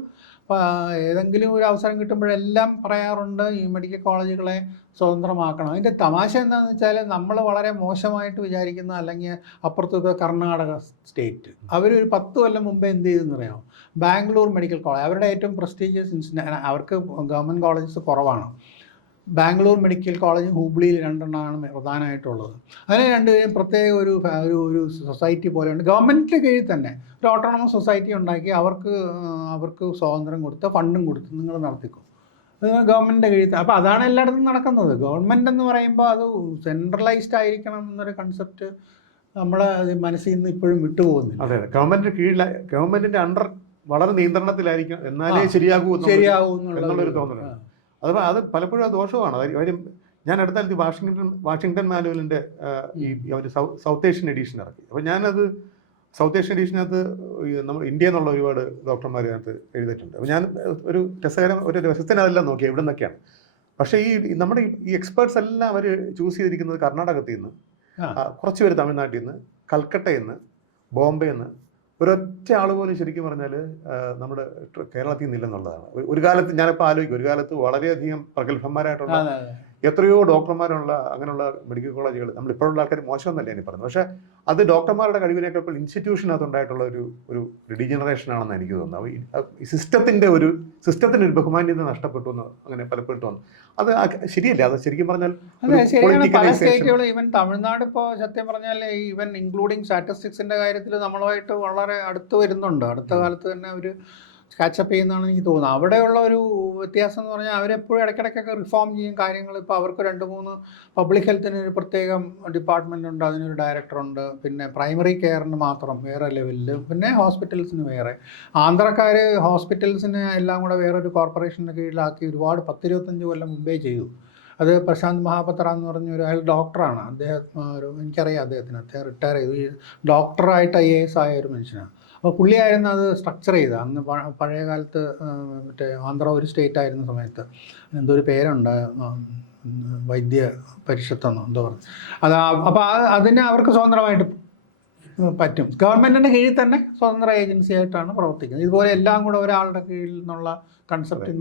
ഏതെങ്കിലും ഒരു അവസരം കിട്ടുമ്പോഴെല്ലാം പറയാറുണ്ട് ഈ മെഡിക്കൽ കോളേജുകളെ സ്വതന്ത്രമാക്കണം. അതിൻ്റെ തമാശ എന്താണെന്ന് വെച്ചാൽ നമ്മൾ വളരെ മോശമായിട്ട് വിചാരിക്കുന്ന, അല്ലെങ്കിൽ അപ്പുറത്ത് കർണാടക സ്റ്റേറ്റ് അവരൊരു 10 കൊല്ലം മുമ്പേ എന്ത് ചെയ്തെന്ന് അറിയാമോ? ബാംഗ്ലൂർ മെഡിക്കൽ കോളേജ്, അവരുടെ ഏറ്റവും പ്രസ്റ്റീജിയസ് അവർക്ക് ഗവൺമെൻറ് കോളേജസ് കുറവാണ്. ബാംഗ്ലൂർ മെഡിക്കൽ കോളേജും ഹൂബ്ലിയിൽ 2 എണ്ണമാണ് പ്രധാനമായിട്ടുള്ളത്. അതിന് രണ്ടുപേരും പ്രത്യേക ഒരു സൊസൈറ്റി പോലെയുണ്ട്. ഗവൺമെൻറ്റിൻ്റെ കീഴിൽ തന്നെ ഒരു ഓട്ടോണമസ് സൊസൈറ്റി ഉണ്ടാക്കി അവർക്ക് സ്വാതന്ത്ര്യം കൊടുത്ത് ഫണ്ടും കൊടുത്ത് നിങ്ങൾ നടത്തിക്കും. ഗവൺമെൻറ്റിൻ്റെ കീഴിൽ. അപ്പോൾ അതാണ് എല്ലായിടത്തും നടക്കുന്നത്. ഗവൺമെൻറ് എന്ന് പറയുമ്പോൾ അത് സെൻട്രലൈസ്ഡ് ആയിരിക്കണം എന്നൊരു കൺസെപ്റ്റ് നമ്മളെ മനസ്സിൽ നിന്ന് ഇപ്പോഴും വിട്ടുപോകുന്നില്ല. അതെ, ഗവൺമെൻറ്റിൻ്റെ കീഴിൽ ഗവൺമെൻറ്റിൻ്റെ അണ്ടർ വളരെ നിയന്ത്രണത്തിലായിരിക്കും, എന്നാലേ ശരിയാകൂ എന്നുള്ളൊരു തോന്നലാണ്. അത് പലപ്പോഴും അത് ദോഷമാണ്. കാര്യം ഞാൻ അടുത്ത വാഷിങ്ടൺ മാനുവലിൻ്റെ ഒരു സൗത്ത് ഏഷ്യൻ എഡീഷൻ ഇറക്കി. അപ്പോൾ ഞാനത് സൗത്ത് ഏഷ്യൻ എഡീഷനകത്ത് നമ്മൾ ഇന്ത്യ എന്നുള്ള ഒരുപാട് ഡോക്ടർമാർ അതിനകത്ത് എഴുതിയിട്ടുണ്ട്. അപ്പോൾ ഞാൻ ഒരു രസത്തിന് അതെല്ലാം നോക്കി എവിടെ നിന്നൊക്കെയാണ്. പക്ഷേ നമ്മുടെ ഈ എക്സ്പേർട്സ് എല്ലാം അവർ ചൂസ് ചെയ്തിരിക്കുന്നത് കർണാടകത്തിൽ നിന്ന്, കുറച്ച് പേര് തമിഴ്നാട്ടിൽ നിന്ന്, കൽക്കട്ടയിൽ നിന്ന്, ബോംബെയിൽ നിന്ന്. ഒരൊറ്റ ആൾ പോലും ശരിക്കും പറഞ്ഞാൽ നമ്മുടെ കേരളത്തിൽ നിന്നില്ലെന്നുള്ളതാണ്. ഒരു കാലത്ത് ഞാനിപ്പോൾ ആലോചിക്കും, ഒരു കാലത്ത് വളരെയധികം പ്രഗത്ഭന്മാരായിട്ടുള്ള എത്രയോ ഡോക്ടർമാരുള്ള അങ്ങനെയുള്ള മെഡിക്കൽ കോളേജുകൾ നമ്മൾ ഇപ്പോഴുള്ള ആൾക്കാർ മോശമെന്നല്ല ഞാൻ പറഞ്ഞു, പക്ഷേ അത് ഡോക്ടർമാരുടെ കഴിവിനേക്കാൾ ഇപ്പോൾ ഇൻസ്റ്റിറ്റ്യൂഷനകത്തുണ്ടായിട്ടുള്ള ഒരു ഡീജനറേഷൻ ആണെന്ന് എനിക്ക് തോന്നുന്നത്. ഈ സിസ്റ്റത്തിൻ്റെ ഒരു ബഹുമാന്യത നഷ്ടപ്പെട്ടു എന്ന് അങ്ങനെ പലപ്പോഴും തോന്നുന്നു. അത് ശരിയല്ല. അത് ശരിക്കും പറഞ്ഞാൽ അതെ, ശരിയാണ്. പല സ്റ്റേറ്റുകളും, ഈവൻ തമിഴ്നാട് ഇപ്പോൾ സത്യം പറഞ്ഞാൽ ഈവൻ ഇൻക്ലൂഡിങ് സ്റ്റാറ്റിസ്റ്റിക്സിൻ്റെ കാര്യത്തിൽ നമ്മളുമായിട്ട് വളരെ അടുത്ത് വരുന്നുണ്ട്. അടുത്ത കാലത്ത് തന്നെ ഒരു കാച്ചപ്പ് ചെയ്യുന്നതാണ് എനിക്ക് തോന്നുന്നത്. അവിടെയുള്ള ഒരു വ്യത്യാസം എന്ന് പറഞ്ഞാൽ അവരെപ്പോഴും ഇടയ്ക്കിടയ്ക്കൊക്കെ റിഫോം ചെയ്യും കാര്യങ്ങൾ. ഇപ്പോൾ അവർക്ക് 2-3 പബ്ലിക് ഹെൽത്തിന് ഒരു പ്രത്യേകം ഡിപ്പാർട്ട്മെൻ്റ് ഉണ്ട്, അതിനൊരു ഡയറക്ടറുണ്ട്, പിന്നെ പ്രൈമറി കെയറിന് മാത്രം വേറെ ലെവലിൽ, പിന്നെ ഹോസ്പിറ്റൽസിന് വേറെ. ആന്ധ്രക്കാർ ഹോസ്പിറ്റൽസിന് എല്ലാം കൂടെ വേറൊരു കോർപ്പറേഷൻ്റെ കീഴിലാക്കി ഒരുപാട് 10-25 കൊല്ലം മുമ്പേ ചെയ്തു. അത് പ്രശാന്ത് മഹാപത്ര എന്ന് പറഞ്ഞൊരു അയാൾ ഡോക്ടറാണ്. അദ്ദേഹം എനിക്കറിയാം അദ്ദേഹം റിട്ടയർ ചെയ്തു. ഈ ഡോക്ടറായിട്ട് IAS ആയ ഒരു മനുഷ്യനാണ്. അപ്പോൾ പുള്ളിയായിരുന്നു അത് സ്ട്രക്ചർ ചെയ്തത്. അന്ന് പഴയ കാലത്ത് മറ്റേ ആന്ധ്ര ഒരു സ്റ്റേറ്റ് ആയിരുന്ന സമയത്ത് എന്തോ ഒരു പേരുണ്ട്, വൈദ്യ പരിഷത്തെന്നോ എന്തോ പറഞ്ഞു. അത് അപ്പോൾ അതിന് അവർക്ക് സ്വതന്ത്രമായിട്ട് പറ്റും. ഗവൺമെൻറ്റിൻ്റെ കീഴിൽ തന്നെ സ്വതന്ത്ര ഏജൻസി ആയിട്ടാണ് പ്രവർത്തിക്കുന്നത്. ഇതുപോലെ എല്ലാം കൂടെ ഒരാളുടെ കീഴിൽ നിന്നുള്ള കൺസെപ്റ്റ്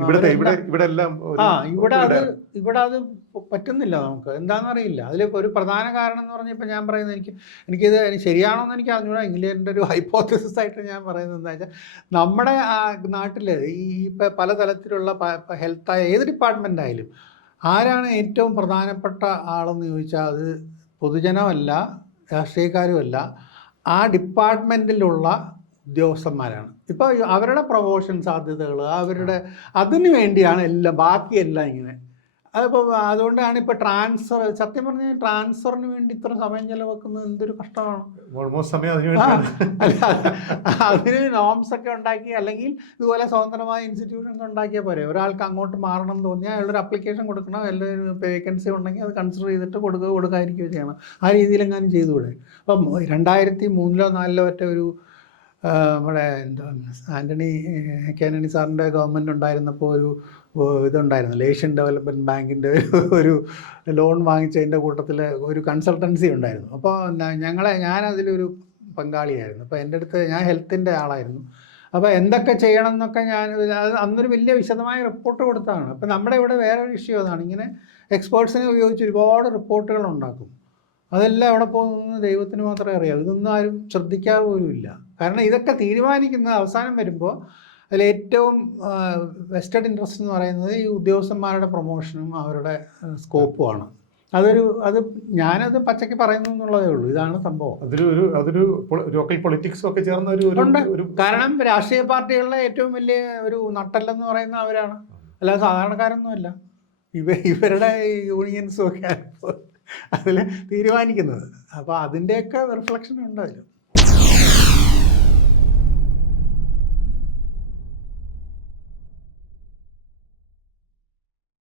ഇവിടെ അത് പറ്റുന്നില്ല നമുക്ക്. എന്താണെന്നറിയില്ല. അതിൽ ഒരു പ്രധാന കാരണം എന്ന് പറഞ്ഞാൽ ഇപ്പം ഞാൻ പറയുന്നത് എനിക്കിത് ശരിയാണോ എന്ന് എനിക്ക് അറിഞ്ഞൂടാ. എങ്കിലും എൻ്റെ ഒരു ഹൈപ്പോത്തസിസ് ആയിട്ട് ഞാൻ പറയുന്നത് എന്താ വെച്ചാൽ, നമ്മുടെ നാട്ടിൽ ഈ ഇപ്പം പലതരത്തിലുള്ള ഹെൽത്തായ ഏത് ഡിപ്പാർട്ട്മെൻ്റ് ആയാലും ആരാണ് ഏറ്റവും പ്രധാനപ്പെട്ട ആളെന്ന് ചോദിച്ചാൽ അത് പൊതുജനമല്ല, രാഷ്ട്രീയക്കാരുമല്ല, ആ ഡിപ്പാർട്ട്മെൻറ്റിലുള്ള ഉദ്യോഗസ്ഥന്മാരാണ്. ഇപ്പോൾ അവരുടെ പ്രൊമോഷൻ സാധ്യതകൾ അതിന് വേണ്ടിയാണ് ബാക്കിയെല്ലാം ഇങ്ങനെ. അതിപ്പോൾ അതുകൊണ്ടാണ് ഇപ്പോൾ ട്രാൻസ്ഫർ, സത്യം പറഞ്ഞാൽ ട്രാൻസ്ഫറിന് വേണ്ടി ഇത്ര സമയം ചിലവാക്കുന്നത് എന്തൊരു കഷ്ടമാണ്. ഓൾമോസ്റ്റ് സമയം അതിന് നോംസ് ഒക്കെ ഉണ്ടാക്കി, അല്ലെങ്കിൽ ഇതുപോലെ സ്വതന്ത്രമായ ഇൻസ്റ്റിറ്റ്യൂഷൻസ് ഉണ്ടാക്കിയാൽ പോരെ. ഒരാൾക്ക് അങ്ങോട്ട് മാറണം എന്ന് തോന്നിയാൽ അയാളൊരു അപ്ലിക്കേഷൻ കൊടുക്കണം, എല്ലാവരും വേക്കൻസി ഉണ്ടെങ്കിൽ അത് കൺസിഡർ ചെയ്തിട്ട് കൊടുക്കാതിരിക്കുകയോ ചെയ്യണം. ആ രീതിയിലെങ്ങാനും ചെയ്തുകൂടെ. അപ്പം 2003-04 ഒറ്റ ഒരു നമ്മുടെ ആൻ്റണി സാറിൻ്റെ ഗവൺമെൻറ് ഉണ്ടായിരുന്നപ്പോൾ ഒരു ഇതുണ്ടായിരുന്നു, ഏഷ്യൻ ഡെവലപ്മെൻറ്റ് ബാങ്കിൻ്റെ ഒരു ലോൺ വാങ്ങിച്ചതിൻ്റെ കൂട്ടത്തിൽ ഒരു കൺസൾട്ടൻസി ഉണ്ടായിരുന്നു. അപ്പോൾ ഞാനതിലൊരു പങ്കാളിയായിരുന്നു. അപ്പോൾ എൻ്റെ അടുത്ത്, ഞാൻ ഹെൽത്തിൻ്റെ ആളായിരുന്നു. അപ്പോൾ എന്തൊക്കെ ചെയ്യണം എന്നൊക്കെ അന്നൊരു വലിയ വിശദമായ റിപ്പോർട്ട് കൊടുത്തതാണ്. അപ്പോൾ നമ്മുടെ ഇവിടെ വേറൊരു ഇഷ്യൂ അതാണ്, ഇങ്ങനെ എക്സ്പേർട്സിനെ ഉപയോഗിച്ച് ഒരുപാട് റിപ്പോർട്ടുകൾ ഉണ്ടാക്കും. അതെല്ലാം എവിടെ പോകുന്നു ദൈവത്തിന് മാത്രമേ അറിയാവൂ. ഇതൊന്നും ആരും ശ്രദ്ധിക്കാറ് പോലുമില്ല. കാരണം ഇതൊക്കെ തീരുമാനിക്കുന്ന അവസാനം വരുമ്പോൾ അതിലേറ്റവും വെസ്റ്റഡ് ഇൻട്രസ്റ്റ് എന്ന് പറയുന്നത് ഈ ഉദ്യോഗസ്ഥന്മാരുടെ പ്രൊമോഷനും അവരുടെ സ്കോപ്പുമാണ്. ഞാനത് പച്ചയ്ക്ക് പറയുന്നു എന്നുള്ളതേ ഉള്ളൂ. ഇതാണ് സംഭവം. അതൊരു ലോക്കൽ പൊളിറ്റിക്സും ഒക്കെ ചേർന്ന ഒരു കാരണം രാഷ്ട്രീയ പാർട്ടികളുടെ ഏറ്റവും വലിയ ഒരു നട്ടെല്ലെന്ന് പറയുന്ന അവരാണ്, അല്ലാതെ സാധാരണക്കാരൊന്നുമല്ല. ഇവരുടെ യൂണിയൻസും ഒക്കെ അതിൽ തീരുമാനിക്കുന്നത്. അപ്പോൾ അതിൻ്റെയൊക്കെ റിഫ്ലക്ഷൻ ഉണ്ട് അതിൽ.